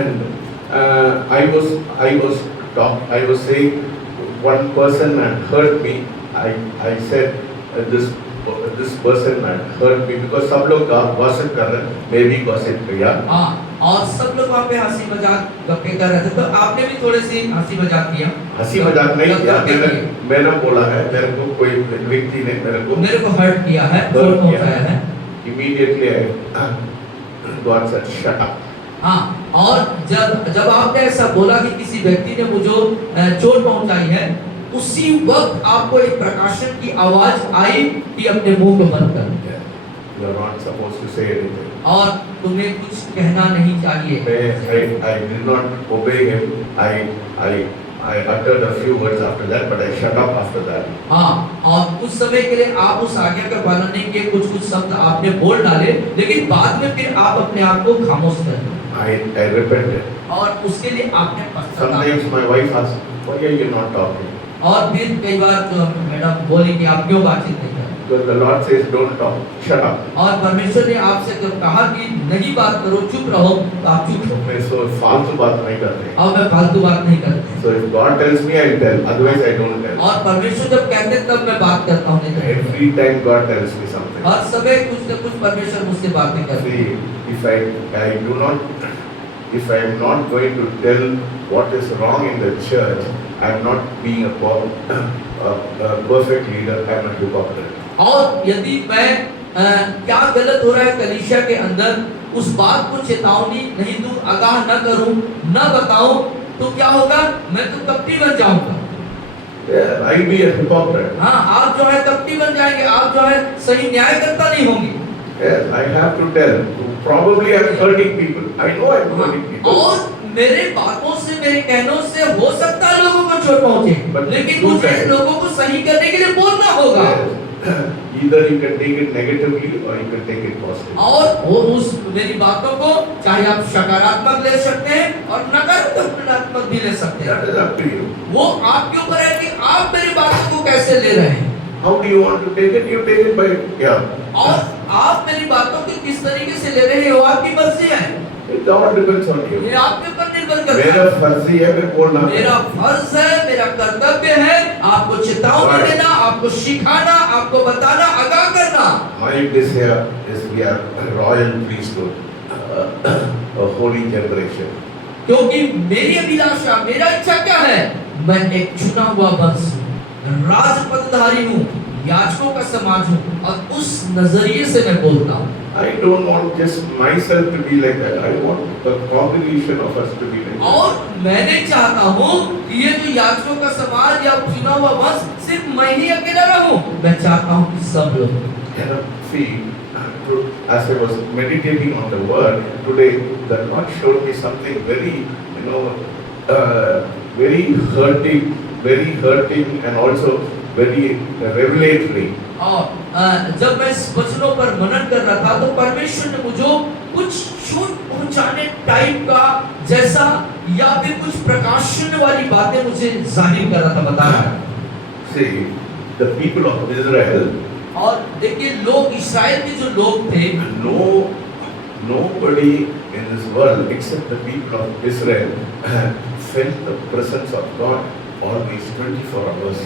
And I was saying one person had hurt me. I said this person had hurt me because सब लोग gossip कर रहे हैं, मैं भी gossip किया। हाँ, और सब लोग वहाँ पे हंसी मजाक गप्पे कर रहे थे, तो आपने भी थोड़ी सी हंसी मजाक किया। हंसी मजाक नहीं किया, मैंने बोला है, मेरे को कोई व्यक्ति ने मेरे को हर्ट किया है, चोट पहुंचाया है। Immediately God said, "Shut up." हाँ, और जब आपने ऐसा बोला कि किसी व्यक्ति ने मुझे चोट पहुंचाई है, उसी वक्त आपको एक प्रकाशन की आवाज आई कि अपने मुंह को बंद कर। You are not supposed to say anything. और तुम्हें कुछ कहना नहीं चाहिए। I did not obey him. I uttered a few words after that, but I shut up after that. हाँ, और कुछ समय के लिए आप उस आज्ञा का पालन नहीं किए, कुछ शब्द आपने बोल डाले, लेकिन बाद में फिर आप अपने आप को खामोश कर दिए। I repented. और उसके लिए आपने पश्चाताप। Sometimes my wife asks, "Why are you not talking?" और फिर कई बार तो मैडम बोली कि आप क्यों बातचीत नहीं कर रहे? Because the Lord says, don't talk, shut up. और परमेश्वर ने आपसे जब कहा कि नहीं बात करो, चुप रहो, तो आप चुप रहो। मैं so फालतू बात नहीं करते. और मैं फालतू बात नहीं करती। So if God tells me, I'll tell. Otherwise, I don't tell. और परमेश्वर जब कहते हैं तब मैं बात करता हूँ, नहीं तो नहीं। Every time God tells me something. हर समय कुछ न कुछ परमेश्वर मुझसे बातें करते हैं। See, if I am not going to tell what is wrong in the church, I am not being a perfect leader. I am a hypocrite. और यदि मैं क्या गलत हो रहा है कलीसिया के अंदर, उस बात को चेतावनी नहीं दूं, आगाह न करूं, न बताऊं, तो क्या होगा? मैं तो कपटी बन जाऊंगा। Yeah, I'll be a hypocrite. हाँ, आप जो है कपटी बन जाएंगे, आप जो है सही न्यायकर्ता नहीं होंगे। Yes, I have to tell. Probably I'm hurting people. I know I'm hurting people. और मेरे बातों से, मेरे कहनों से हो सकता है लोगों को चोट पहुंचे, लेकिन मुझे लोगों को सही करने के लिए बोलना होगा। Either you can take it negatively or you can take it positively. और वो उस मेरी बातों को चाहे आप सकारात्मक ले सकते हैं और नकारात्मक भी ले सकते हैं। That is up to you. वो आपके ऊपर है कि आप मेरी बातों को कैसे ले रहे हैं। How do you want to take it? You take it by और आप मेरी बातों को किस तरीके से ले रहे हैं, वो आपकी मर्जी है। It all depends on you. ये आपके ऊपर निर्भर करता मेरा है। फर्जी है मैं बोलना। मेरा फर्ज है, मेरा कर्तव्य है आपको चेतावनी देना, आपको सिखाना, आपको बताना, आगाह करना। My desire is we are a royal priesthood, a holy generation. क्योंकि मेरी अभिलाषा, मेरा इच्छा क्या है? मैं एक चुना हुआ वंश हूँ, राजपदधारी हूँ, याजकों का समाज हूँ, और उस नजरिए से मैं बोलता हूँ। I don't want just myself to be like that. I want the congregation of us to be like that. और मैं नहीं चाहता हूँ कि ये जो याजकों का समाज या चुना हुआ वंश सिर्फ मैं ही अकेला रहूं। मैं चाहता हूँ कि सब लोग। See, as I was meditating on the word today, the Lord showed me something very, very hurting, and also very revelatory. और जब मैं इस वचनों पर मनन कर रहा था, तो परमेश्वर ने मुझे कुछ चोट पहुंचाने टाइप का जैसा या फिर कुछ प्रकाशन वाली बातें मुझे जाहिर कर रहा था, बता रहा था। See, the people of Israel. और देखिए लोग, इस्राएल के जो लोग थे, nobody in this world except the people of Israel felt the presence of God always 24 hours.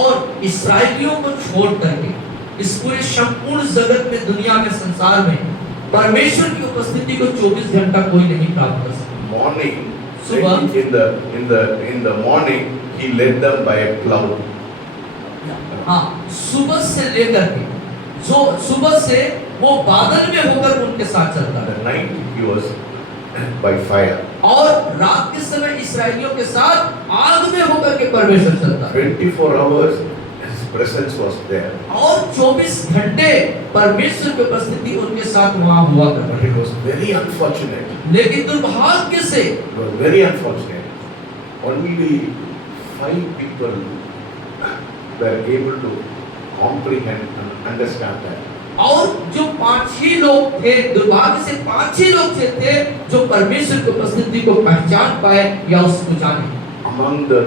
और इस्राएलियों को छोड़ करके इस पूरे संपूर्ण जगत में, दुनिया में, संसार में परमेश्वर की उपस्थिति को 24 घंटा कोई नहीं प्राप्त कर सकता। Morning, सुबह in the morning, he led them by a cloud. हाँ, सुबह से लेकर के जो सुबह से वो बादल में होकर उनके साथ चलता है। The night he was by fire. और रात के समय इस्राएलियों के साथ आग में होकर के परमेश्वर चलता है। 24 hours his presence was there. और 24 घंटे परमेश्वर की उपस्थिति उनके साथ वहाँ हुआ करती But it was very unfortunate. है। लेकिन दुर्भाग्य से It was very unfortunate. Only 5 people were able to comprehend and understand that. और जो 5 ही लोग थे, दुर्भाग्य से 5 ही लोग थे जो परमेश्वर की उपस्थिति को पहचान पाए या उसको जाने। Among the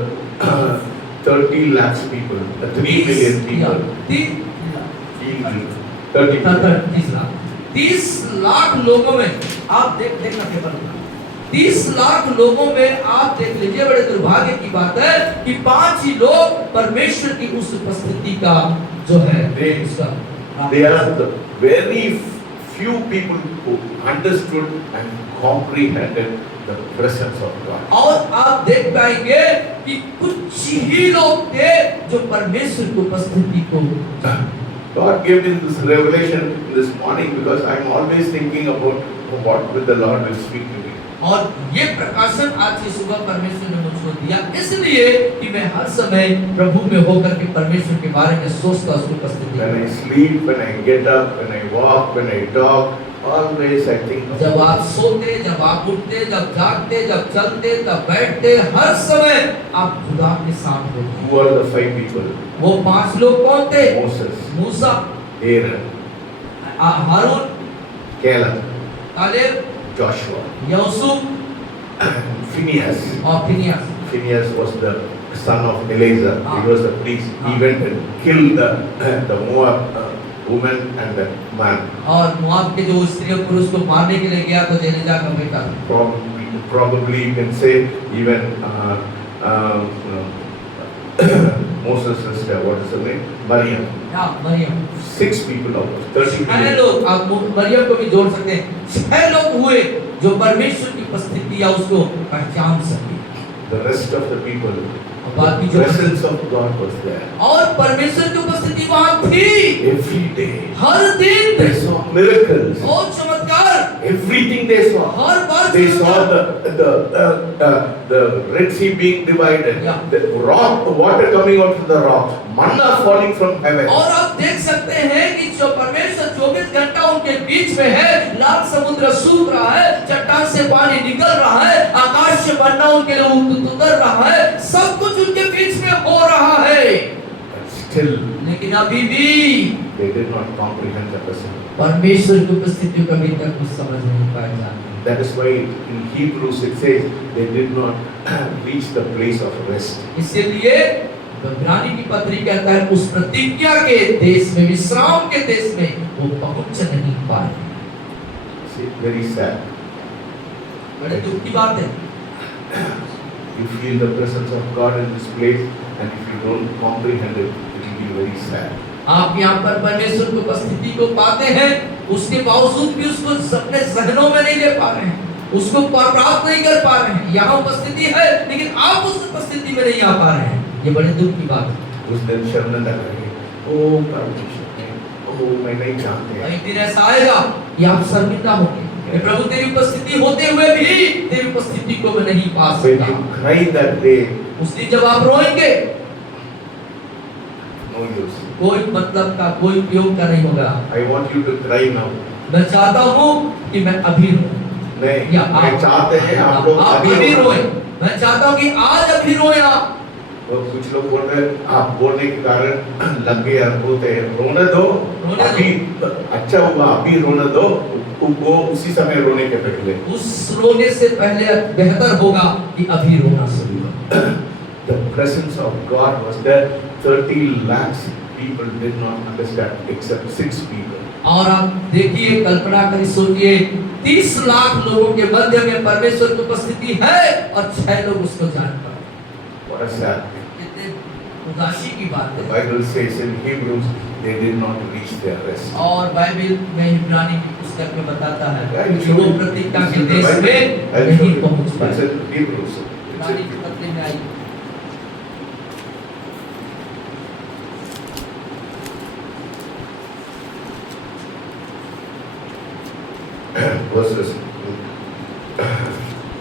30 lakhs people, 3 million people, 30 lakh लोगों में आप देखना पेपर, 30 लाख लोगों में आप देख लीजिए, बड़े दुर्भाग्य की बात है कि 5 ही लोग परमेश्वर की उस उपस्थिति का जो है उसका they are the very few people who understood and comprehended the presence of God. और आप देख पाएंगे कि कुछ ही लोग थे जो परमेश्वर की उपस्थिति को God gave me this revelation this morning because I am always thinking about what will the Lord will speak to me. और ये प्रकाशन आज की सुबह परमेश्वर ने मुझको दिया, इसलिए कि मैं हर समय प्रभु में होकर के परमेश्वर के बारे में सोचता, उसकी उपस्थिति। When I sleep, when I get up, when I walk, when I talk, always I think. जब आप सोते, जब आप उठते, जब जागते, जब चलते, तब बैठते, हर समय आप खुदा के साथ होते। Who are the 5 people? वो 5 लोग कौन थे? Moses, मूसा, Aaron, हारून, Caleb, कालेब, Joshua, यहोशू Phineas. और फिनियास। Phineas was the son of Eleazar. He was the priest. He went and killed the Moab woman and the man. और मोआब के जो स्त्री और पुरुष को मारने के लिए गया तो जेनेजा का बेटा Probably you can say even Moses' sister, what is her name? Maryam. हाँ मरियम 6 people out of 30 छह million. लोग आप मरियम को भी जोड़ सकते हैं 6 लोग हुए जो परमेश्वर की उपस्थिति या उसको पहचान सके The rest of the people, और बाकी the जो presence of God was there. और परमेश्वर की उपस्थिति वहाँ थी Every day. हर दिन They saw miracles. और चमत्कार Everything they saw. Her bar They saw चमत्कार। the Red Sea being divided, Yeah. the rock, the water coming out from the rock, manna falling from heaven. और आप देख सकते हैं कि जो परमेश्वर 24 घंटा उनके बीच में है, लाल समुद्र सूख रहा है, चट्टान से पानी निकल रहा है, आकाश से मन्ना उनके लिए उतर रहा है, सब कुछ उनके बीच में हो रहा है। But still, लेकिन अभी भी they did not comprehend the presence. परमेश्वर की उपस्थिति को अभी तक कुछ समझ नहीं पाए जाते। That is why in Hebrews it says they did not reach the place of rest. इसीलिए इब्रानी की पत्री कहता है उस प्रतिज्ञा के देश में, विश्राम के देश में वो पहुंच नहीं पाए। See, very sad. बड़े दुख की बात है। You feel the presence of God in this place, and if you don't comprehend it, it will be very sad. आप यहाँ पर परमेश्वर की उपस्थिति को पाते हैं, उसके बावजूद भी उसको अपने जहनों में नहीं ले पा रहे हैं, उसको प्राप्त नहीं कर पा रहे हैं। यहाँ उपस्थिति है लेकिन आप उस उपस्थिति में नहीं आ पा रहे हैं, ये बड़े दुख की बात है। उस दिन शर्मिंदा करेंगे, ओ परमेश्वर, ओ मैं नहीं जानते। एक दिन ऐसा आएगा कि आप शर्मिंदा होंगे, प्रभु तेरी उपस्थिति होते हुए भी तेरी उपस्थिति को मैं नहीं पा When सकता। you cry that day, उस दिन जब आप रोएंगे no use. कोई मतलब का कोई उपयोग का नहीं होगा। I want you to cry now. मैं चाहता हूँ कि मैं अभी रोऊं। या मैं चाहते हैं आप लोग अभी रोएं। मैं चाहता हूँ कि आज अभी रोएं आप। और कुछ लोग बोल रहे हैं आप बोलने के कारण लग गया रोते हैं, रोने दो, अभी अच्छा होगा, अभी रोने दो, वो उसी समय रोने के पहले। उस रोने से पहले बेहतर होगा कि अभी रोना शुरू करो। The presence of God was there. 30 lakhs people did not understand except 6 people. और आप देखिए, कल्पना करिए, सोचिए 30 लाख लोगों के मध्य में परमेश्वर की उपस्थिति है और 6 लोग उसको जान पाए। What a sad thing. कितने उदासी की बात The है। Bible says in Hebrews they did not reach their rest. और बाइबल में इब्रानी की पुस्तक में बताता है I'll कि show वो you. प्रतिज्ञा This के is the देश Bible. में I'll show नहीं you. पहुंच It's पाए। in Hebrews. इब्रानी की पत्री में आई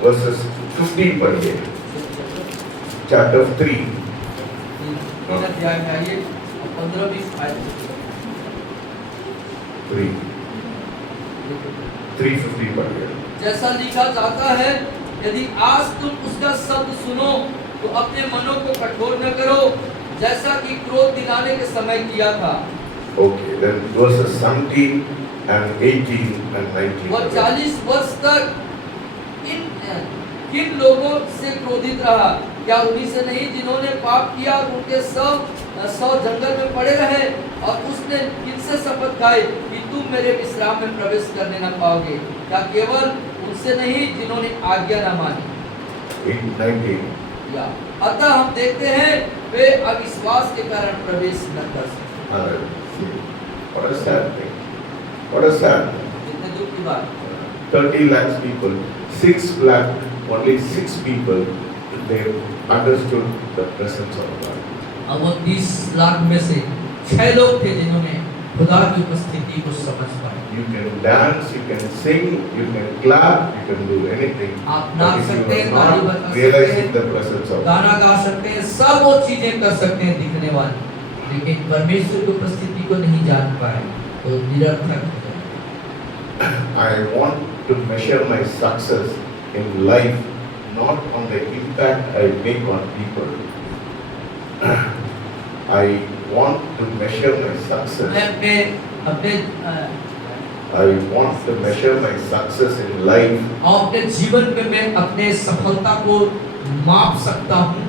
verses 15 पढ़िए, chapter 3. तीन अध्याय में आइए और 15-20 आयत 3:15 पढ़िए। जैसा लिखा जाता है, यदि आज तुम उसका शब्द सुनो तो अपने मनों को कठोर न करो, जैसा कि क्रोध दिलाने के समय किया था। Okay, then verses 17 and 18 and 19. वह 40 वर्ष तक किन लोगों से क्रोधित रहा? क्या उन्हीं से नहीं जिन्होंने पाप किया और उनके सौ जंगल में पड़े रहे? और उसने किनसे शपथ खाई कि तुम मेरे विश्राम में प्रवेश करने न पाओगे? क्या केवल उनसे नहीं जिन्होंने आज्ञा न मानी? 19. या अतः हम देखते हैं वे अविश्वास के कारण प्रवेश न कर सके। What a sad thing. What a sad thing. कितने दुख की बात। 30 lakhs people, 6 lakh, only 6 people, they understood the presence of God. अब वो 30 लाख में से 6 लोग थे जिन्होंने खुदा की उपस्थिति को समझ पाए। You can dance, you can sing, you can clap, you can do anything. आप But नाच if सकते you हैं, are ताली not बजा सकते realizing हैं, the presence of God, गाना गा सकते हैं, सब वो चीजें कर सकते हैं दिखने वाली, लेकिन परमेश्वर की उपस्थिति को नहीं जान पाए तो निरर्थक हो जाए। I want to measure my success in life not on the impact I make on people. I want to measure my success. I want to measure my success in life अपने जीवन में मैं अपने सफलता को माप सकता हूँ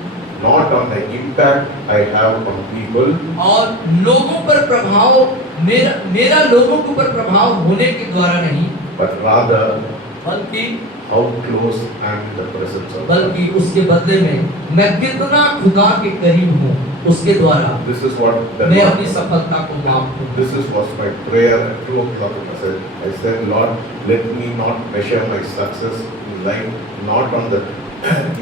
not on the impact I have on people, और लोगों पर प्रभाव मेरा लोगों के ऊपर प्रभाव होने के द्वारा नहीं, but rather बल्कि how close I am to the presence of God. बल्कि उसके बदले में मैं कितना खुदा के करीब हूँ उसके द्वारा This is what the मैं Lord, अपनी सफलता को मापूं। this is was my prayer at 2 o'clock. I said, Lord, let me not measure my success in life not on the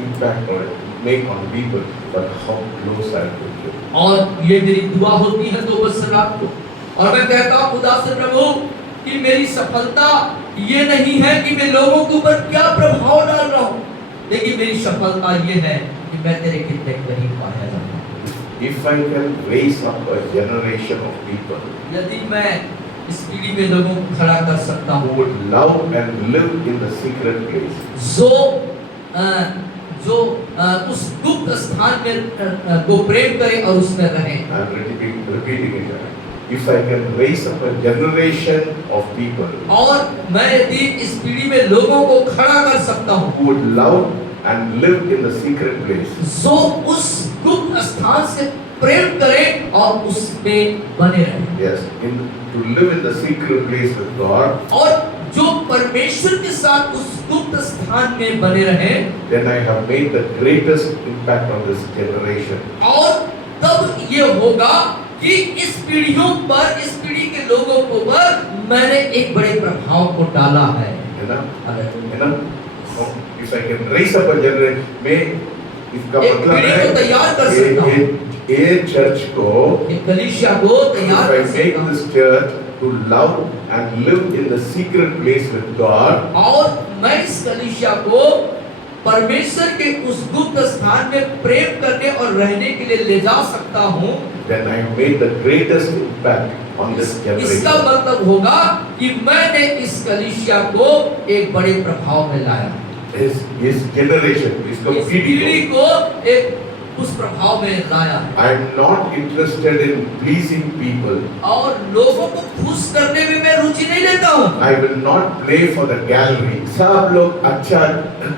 impact or make on people, but how close I am to you. और ये मेरी दुआ होती है 2 बजे रात को, और मैं कहता हूँ खुदा से, प्रभु कि मेरी सफलता ये नहीं है कि मैं लोगों के ऊपर क्या प्रभाव डाल रहा हूँ, लेकिन मेरी सफलता ये है कि मैं तेरे कितने करीब पाया जाऊँ। If I can raise up a generation of people यदि मैं इस पीढ़ी में लोगों को खड़ा कर सकता who हूँ would love and live in the secret place, जो उस गुप्त स्थान में को प्रेम करे और उसमें रहे। I am repeating it. If I can raise up a generation of people और मैं यदि इस पीढ़ी में लोगों को खड़ा कर सकता हूँ who would love and live in the secret place, जो उस गुप्त स्थान से प्रेम करें और उसमें बने रहें, yes, to live in the secret place with God, और जो परमेश्वर के साथ उस गुप्त स्थान में बने रहें, then I have made the greatest impact on this generation. और तब ये होगा कि इस पीढ़ियों पर, इस पीढ़ी के लोगों को पर मैंने एक बड़े प्रभाव को डाला है। You know? So, if I can raise up a generation, मैं इसका एक मतलब पीढ़ी को तैयार कर है सकता हूँ, ये चर्च को, एक कलीसिया को if तैयार I कर सकता make हूँ, this church to love and live in the secret place with God, और मैं इस कलीसिया को परमेश्वर के उस गुप्त स्थान में प्रेम करने और रहने के लिए ले जा सकता हूँ, then I have made the greatest impact on this इसका generation. मतलब होगा कि मैंने इस कलीसिया को एक बड़े प्रभाव में लाया, His generation, इसको इस पीढ़ी पीढ़ी को. को एक उस प्रभाव में लाया है। I am not interested in pleasing people. और लोगों को खुश करने में मैं रुचि नहीं लेता हूँ। I will not play for the gallery. सब लोग अच्छा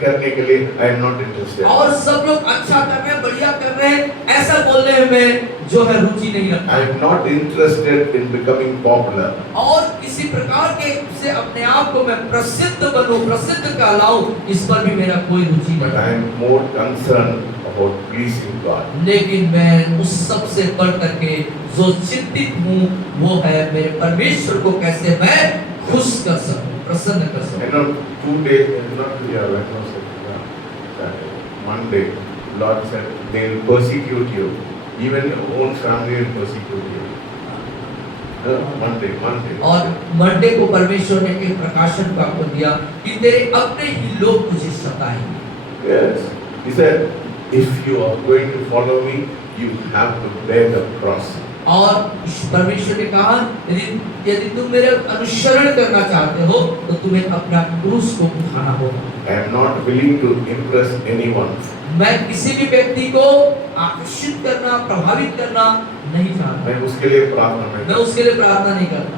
करने के लिए I am not interested. और सब लोग अच्छा कर रहे हैं, बढ़िया कर रहे हैं, ऐसा बोलने में जो है रुचि नहीं रखता। I am not interested in becoming popular. और किसी प्रकार के से अपने आप को मैं प्रसिद्ध बनूं, प्रसिद्ध कहलाऊं, इस पर भी मेरा कोई रुचि But I नहीं। am more concerned about pleasing God. लेकिन मैं उस सबसे बढ़ करके जो चिंतित हूँ वो है मेरे परमेश्वर को कैसे मैं खुश कर सकूं, प्रसन्न कर You सकूं। know, 2 days, not yeah, when was it? Saturday, Monday, Lord said they will persecute you. Even your own family will persecute you. Monday. और मंडे को परमेश्वर ने एक प्रकाशन आपको दिया कि तेरे अपने ही लोग तुझे सताएंगे। Yes. He said, if you are going to follow me, you have to bear the cross. और परमेश्वर ने कहा यदि तुम मेरे अनुसरण करना चाहते हो तो तुम्हें अपना क्रूस को उठाना होगा। I am not willing to impress anyone. मैं किसी भी व्यक्ति को आकर्षित करना, प्रभावित करना नहीं चाहता। मैं उसके लिए प्रार्थना मैं में उसके लिए प्रार्थना नहीं करता।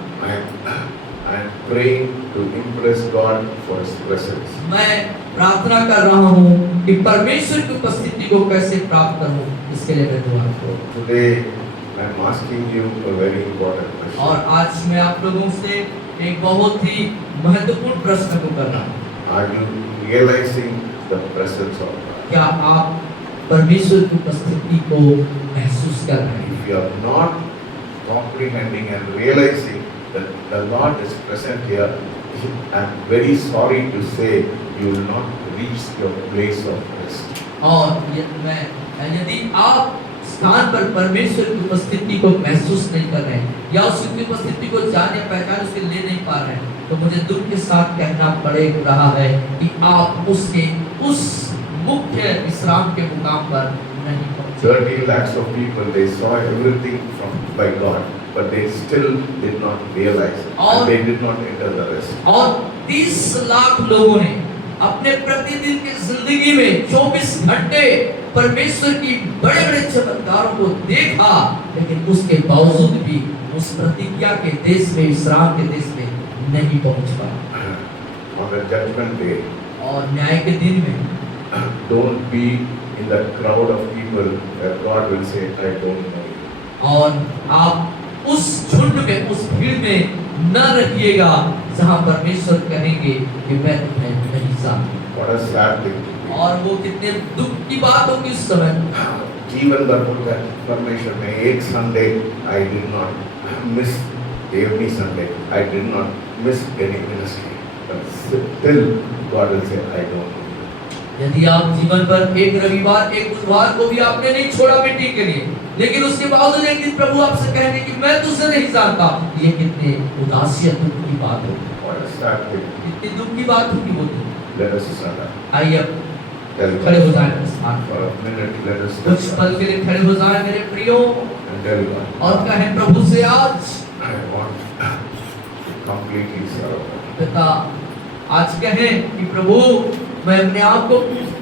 I am praying to impress God for His presence. मैं प्रार्थना कर रहा हूँ कि परमेश्वर की उपस्थिति को कैसे प्राप्त करूँ, इसके लिए मैं दुआ करूँ। Today I am asking you a very important question. और आज मैं आप लोगों से एक बहुत ही महत्वपूर्ण प्रश्न को कर रहा हूँ। Are you realizing the presence of God? क्या आप परमेश्वर की उपस्थिति को महसूस कर रहे हैं? If you are not comprehending and realizing that the Lord is present here, I am very sorry to say you will not reach your place of rest. और यदि आप स्थान पर परमेश्वर की उपस्थिति को महसूस नहीं कर रहे हैं या उसकी उपस्थिति को जाने पहचान उसके ले नहीं पा रहे हैं, तो मुझे दुख के साथ कहना पड़ रहा है कि आप उसके उस मुख्य विश्राम के मुकाम पर नहीं पहुंचे। 30 lakhs of people, they saw everything by God, but they still did not realize it, and they did not enter the rest. और 30 लाख लोगों ने अपने प्रतिदिन की जिंदगी में 24 घंटे परमेश्वर की बड़े-बड़े चमत्कारों को देखा, लेकिन उसके बावजूद भी उस प्रतिज्ञा के देश में, विश्राम के देश में नहीं पहुंच पाए। On the judgment day, और न्याय के दिन में don't be in that crowd of people where God will say, I don't know you. और आप उस झुंड में, उस भीड़ में न रहिएगा जहाँ परमेश्वर कहेंगे कि मैं तुम्हें नहीं जानता। What a sad thing. और वो कितने दुख की बात होगी उस समय। जीवन भर का परमेश्वर ने एक Sunday I did not miss every Sunday. I did not miss any ministry. But still God will say, I don't know you. यदि आप जीवन पर एक रविवार, एक बुधवार को भी आपने नहीं छोड़ा मीटिंग के लिए, लेकिन उसके बावजूद एक दिन प्रभु आपसे कहेंगे कि मैं तुझसे नहीं जानता, ये कितने उदासी और दुख की बात होगी। What a sad thing. कितनी दुख की बात होगी वो दिन। Let us stand up. आइए अब Tell खड़े हो God. जाएं इस स्थान For पर। a minute, let us कुछ stand पल up के लिए खड़े हो जाएं मेरे प्रियो, and tell God, और कहें प्रभु से आज I want to completely surrender. पिता, आज कहें कि प्रभु मैं अपने आप को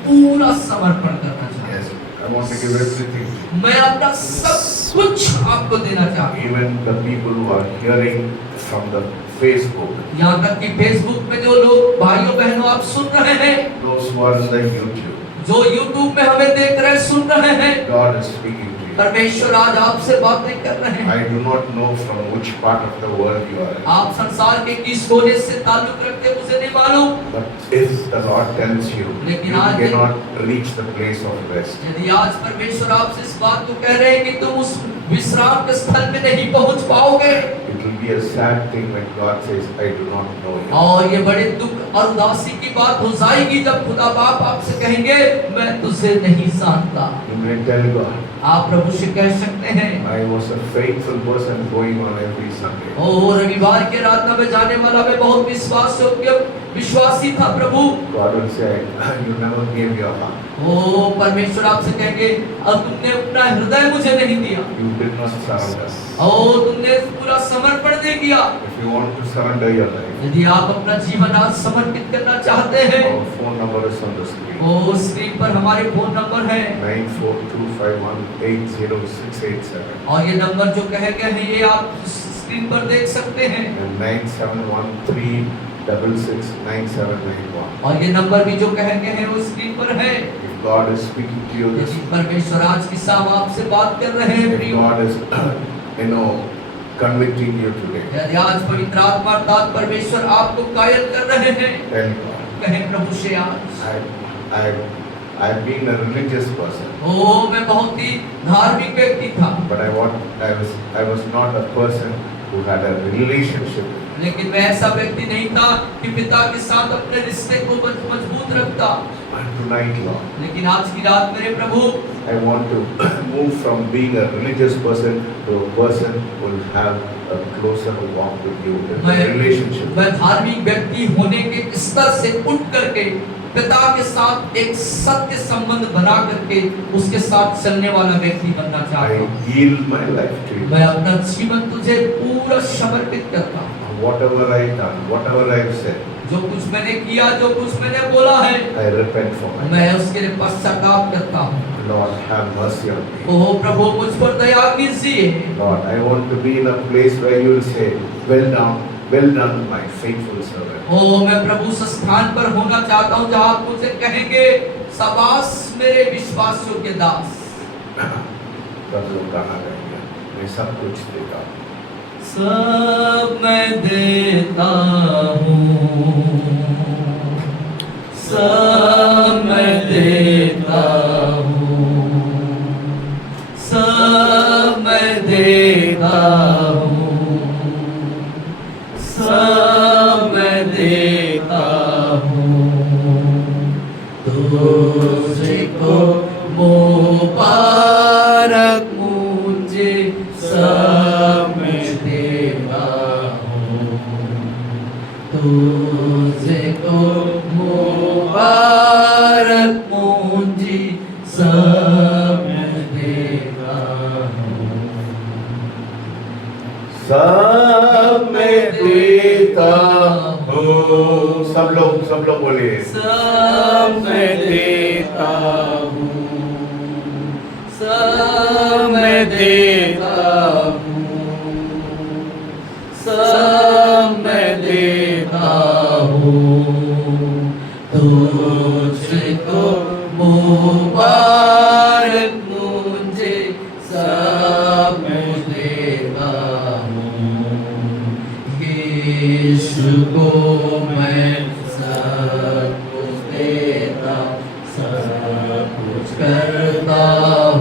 पूरा समर्पण करना चाहता Yes, I want to give everything. हूँ। मैं अपना सब कुछ आपको देना चाहता हूँ। Even the people who are hearing from the Facebook, यहाँ तक कि फेसबुक पे जो लोग भाइयों बहनों आप सुन रहे हैं, those who are in the YouTube, जो यूट्यूब में हमें देख रहे सुन रहे हैं, God is speaking to you. परमेश्वर आज आपसे बातें कर रहे हैं। I do not know from which part of the world you are in, आप संसार के किस कोने से ताल्लुक रखते हैं मुझे नहीं मालूम, but if the Lord tells you, लेकिन you आज cannot reach the place of rest. यदि आज परमेश्वर आपसे इस बात को कह रहे हैं कि तुम उस विश्राम के स्थल में नहीं पहुंच पाओगे, It will be a sad thing when God says, I do not know you. और ये बड़े दुख और उदासी की बात हो जाएगी जब खुदा बाप आपसे कहेंगे मैं तुझे नहीं जानता। You may tell God, आप प्रभु से कह सकते हैं, I was a faithful person going on every Sunday. ओ रविवार के आराधना में जाने वाला मैं बहुत विश्वासी था प्रभु। God will say, you never gave your heart. ओ परमेश्वर आपसे कहेंगे अब तुमने अपना हृदय मुझे नहीं दिया, You did not surrender. ओ तुमने पूरा समर्पण नहीं किया। If you want to surrender your life, यदि आप अपना जीवन आज समर्पित करना चाहते हैं, our phone number is on the screen. ओ स्क्रीन पर हमारे फोन नंबर है 9425180687 और ये नंबर जो कहे गए हैं ये आप स्क्रीन पर देख सकते हैं, and 9713669791. और ये नंबर भी जो कहे गए हैं वो स्क्रीन पर है। If God is speaking to you this, यदि परमेश्वर आज की शाम आपसे बात कर रहे हैं if प्रियो, God is convicting you today, यदि आज पवित्र आत्मा अर्थात परमेश्वर आपको कायल कर रहे हैं, tell God, कहें प्रभु से आज I've been a religious person, ओ मैं बहुत ही धार्मिक व्यक्ति था, but I was not a person who had a relationship. लेकिन मैं ऐसा व्यक्ति नहीं था कि पिता के साथ अपने रिश्ते को मजबूत रखता। But tonight, Lord, लेकिन आज की रात मेरे प्रभु I want to move from being a religious person to a person who will have a closer walk with you, a relationship. मैं धार्मिक व्यक्ति होने के स्तर से उठ करके पिता के साथ एक सत्य संबंध बना करके उसके साथ चलने वाला व्यक्ति बनना चाहता हूँ। I yield my life to you. मैं अपना जीवन तुझे पूरा समर्पित करता हूँ। Whatever I've done, whatever I've said, जो कुछ मैंने किया, जो कुछ मैंने बोला है, I repent for my. मैं उसके लिए पश्चाताप करता हूँ। Lord, have mercy on me. ओ प्रभु मुझ पर दया कीजिए। Lord, I want to be in a place where you will say, well done, my faithful servant. ओ मैं प्रभु उस स्थान पर होना चाहता हूँ जहाँ आप मुझे कहेंगे शाबाश मेरे विश्वासियों के दास। तब लोग कहा रहेंगे, मैं सब कुछ देता हूँ। सब मैं देता हूँ, सब मैं देता हूँ, सब मैं देता हूँ, सब मैं देता हूँ, तुझको मुबारक मुझे सब मैं देता हूँ, तुझको मुबारक मुझे सब मैं देता हूँ, सब मैं देता हूँ। सब लोग बोलिए, सब मैं देता हूँ, सब मैं देता हूँ, सब मैं देता हूँ, तुझको मुबारक मैं सब कुछ देता, सब कुछ करता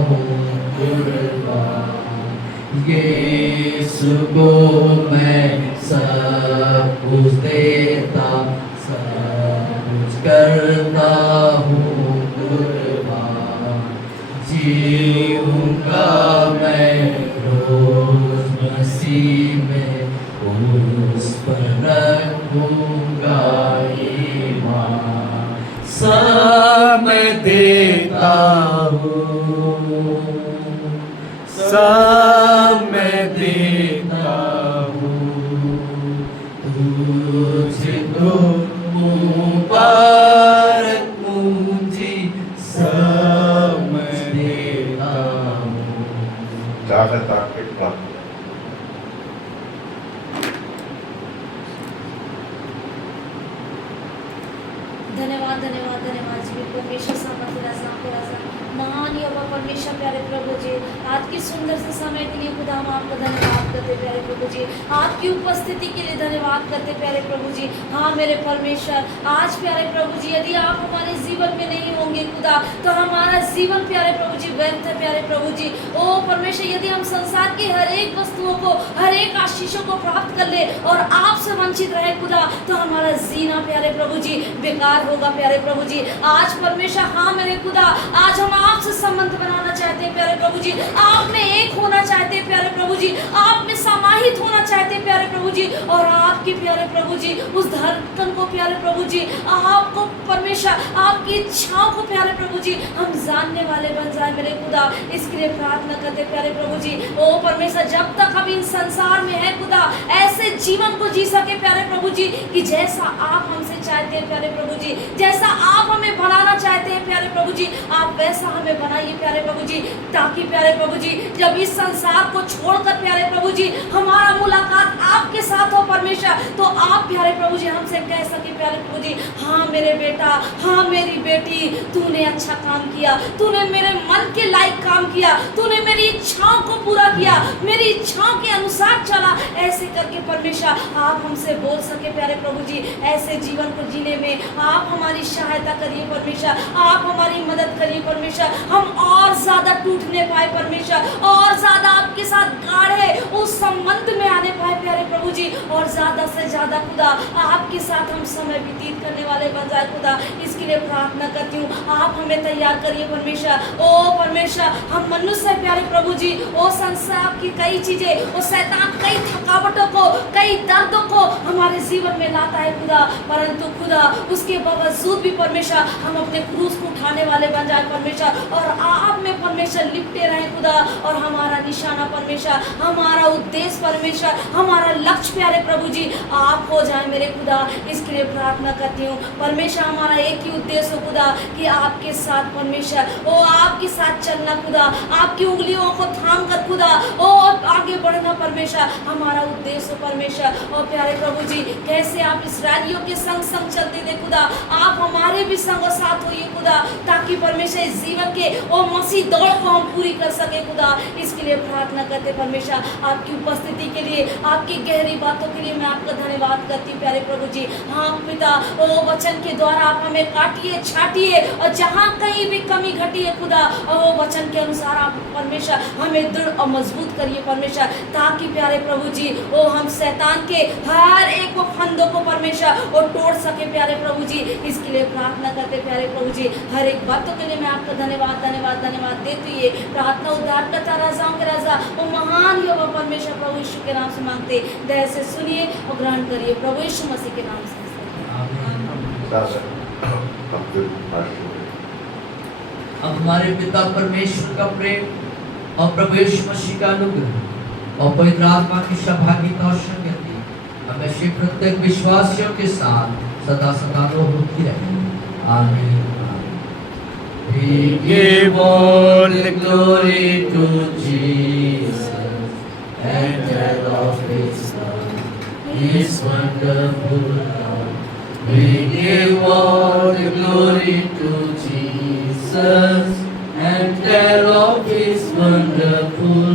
हूँ कुर्बान। यीशु को मैं सब कुछ देता, सब कुछ करता हूँ कुर्बान। जीऊंगा मैं रोज मसीह में, उस पर रखूंगा ईमान। सब मैं देता हूँ, सब मैं देता हूँ, तुझको मुबारक मुझे, सब मैं देता हूँ। चाहत आपके प्राप्त धन्यवाद धन्यवाद धन्यवाद जी परमेश्वर सामर्थ्य राजा आपके राजा महान यहोवा परमेश्वर प्यारे प्रभु जी, आज की सुंदर से समय के लिए खुदा हम आपका धन्यवाद करते प्यारे प्रभु जी, आपकी उपस्थिति के लिए धन्यवाद करते प्यारे प्रभु जी। हाँ मेरे परमेश्वर, आज प्यारे प्रभु जी यदि आप हमारे जीवन में नहीं होंगे खुदा, तो हमारा जीवन प्यारे प्रभु जी व्यर्थ है प्यारे प्रभु जी। ओ परमेश्वर, यदि हम संसार की हर एक वस्तुओं को, हर एक आशीषों को प्राप्त कर ले और आपसे वंचित रहे खुदा, तो हमारा जीना प्यारे प्रभु जी बेकार होगा प्यारे प्रभु जी। आज परमेश्वर, हाँ मेरे खुदा, आज हम आपसे संबंध बनाना चाहते हैं प्यारे प्रभु जी, आप में एक होना चाहते हैं प्यारे प्रभु जी, आप में समाहित होना चाहते हैं प्यारे प्रभु जी, और आपकी प्यारे प्रभु जी उस धड़कन को प्यारे प्रभु जी, आपको परमेश्वर, आपकी इच्छाओं को प्यारे प्रभु जी हम जानने वाले बन जाए मेरे खुदा। इसके लिए प्रार्थना करते प्यारे प्रभु जी। ओ परमेश्वर, जब तक हम इन संसार में है खुदा, ऐसे जीवन को जी सके प्यारे प्रभु जी कि जैसा आप हमसे चाहते हैं प्यारे प्रभु जी, जैसा आप हमें बनाना चाहते हैं प्यारे प्रभु जी, आप वैसा हमें बनाइए प्यारे प्रभु जी, ताकि प्यारे प्रभु जी जब इस संसार को छोड़कर प्यारे प्रभु जी हमारा मुलाकात आपके साथ हो परमेश्वर, तो आप प्यारे प्रभु जी हमसे कह सके प्यारे प्रभु जी, हाँ मेरे बेटा, हाँ मेरी बेटी, तूने अच्छा काम किया, तूने मेरे मन के लायक काम किया, तूने मेरी इच्छाओं को पूरा किया, मेरी इच्छाओं के अनुसार चला। ऐसे करके परमेश्वर आप हमसे बोल सके प्यारे प्रभु जी। ऐसे जीवन को जीने में आप हमारी सहायता करिए परमेश्वर, आप हमारी मदद करिए परमेश्वर, हम और ज्यादा टूटने पाए परमेश्वर, और ज्यादा आपके साथ गाढ़े उस संबंध में आने पाए प्यारे प्रभु जी, और ज्यादा से ज्यादा खुदा आपके साथ हम समय व्यतीत करने वाले बन जाए खुदा। इसके लिए प्रार्थना करती हूँ, आप हमें तैयार करिए परमेश्वर। ओ परमेश्वर, हम मनुष्य है प्यारे प्रभु जी, ओ संसार की कई चीजें, वो शैतान कई थकावटों को, कई दर्दों को हमारे जीवन में लाता है खुदा, परंतु खुदा उसके बावजूद भी परमेश्वर हम अपने क्रूस को उठाने वाले बन जाए परमेश्वर, और आप में परमेश्वर लिपटे रहे खुदा, और हमारा निशाना परमेश्वर, हमारा उद्देश्य परमेश्वर, हमारा लक्ष्य प्यारे प्रभु जी आप हो जाए मेरे खुदा। इसके लिए प्रार्थना करती हूँ परमेश्वर, हमारा एक ही उद्देश्य हो खुदा कि आपके साथ परमेश्वर, ओ आपके साथ चलना खुदा, आपकी उंगलियों को थाम कर खुदा ओ आगे बढ़ना परमेश्वर, हमारा उद्देश्य हो परमेश्वर। और प्यारे प्रभु जी, कैसे आप इस्राएलियों के संग संग चलते थे खुदा, आप हमारे भी संग और साथ होइए खुदा, ताकि परमेश्वर इस जीवन के ओ मसीह दौड़ को हम पूरी कर सके खुदा। इसके लिए प्रार्थना करते परमेश्वर, आपकी उपस्थिति के लिए, आपकी गहरी बातों के लिए मैं आपका धन्यवाद करती हूँ प्यारे प्रभु जी। हाँ पिता, ओ वचन के द्वारा आप हमें काटिए, छाटिए, और जहाँ कहीं भी कमी घटी है खुदा, और वो वचन के अनुसार आप परमेश्वर हमें दृढ़ और मजबूत करिए परमेश्वर, ताकि प्यारे प्रभु जी ओ हम शैतान के हर एक वो फंदों को परमेश्वर वो तोड़ सके प्यारे प्रभु जी। इसके लिए प्रार्थना करते प्यारे प्रभु जी, हर एक बातों के लिए मैं आपका धन्यवाद धन्यवाद धन्यवाद देती है। प्रार्थना उद्धार करता राजाओं के राजा वो महान यहोवा परमेश्वर प्रभु यीशु के नाम से मांगते, दया से सुनिए और ग्रहण करिए प्रभु यीशु मसीह के नाम से। अब हमारे पिता परमेश्वर का प्रेम और प्रभु यीशु मसीह का अनुग्रह और पवित्र आत्मा की सहभागिता और संगति हमेशा प्रत्येक विश्वासियों के साथ सदा सदा होती रहे। आमीन। We give all the glory to Jesus and tell of His love, His wonderful love. We give all the glory to Jesus and tell of His wonderful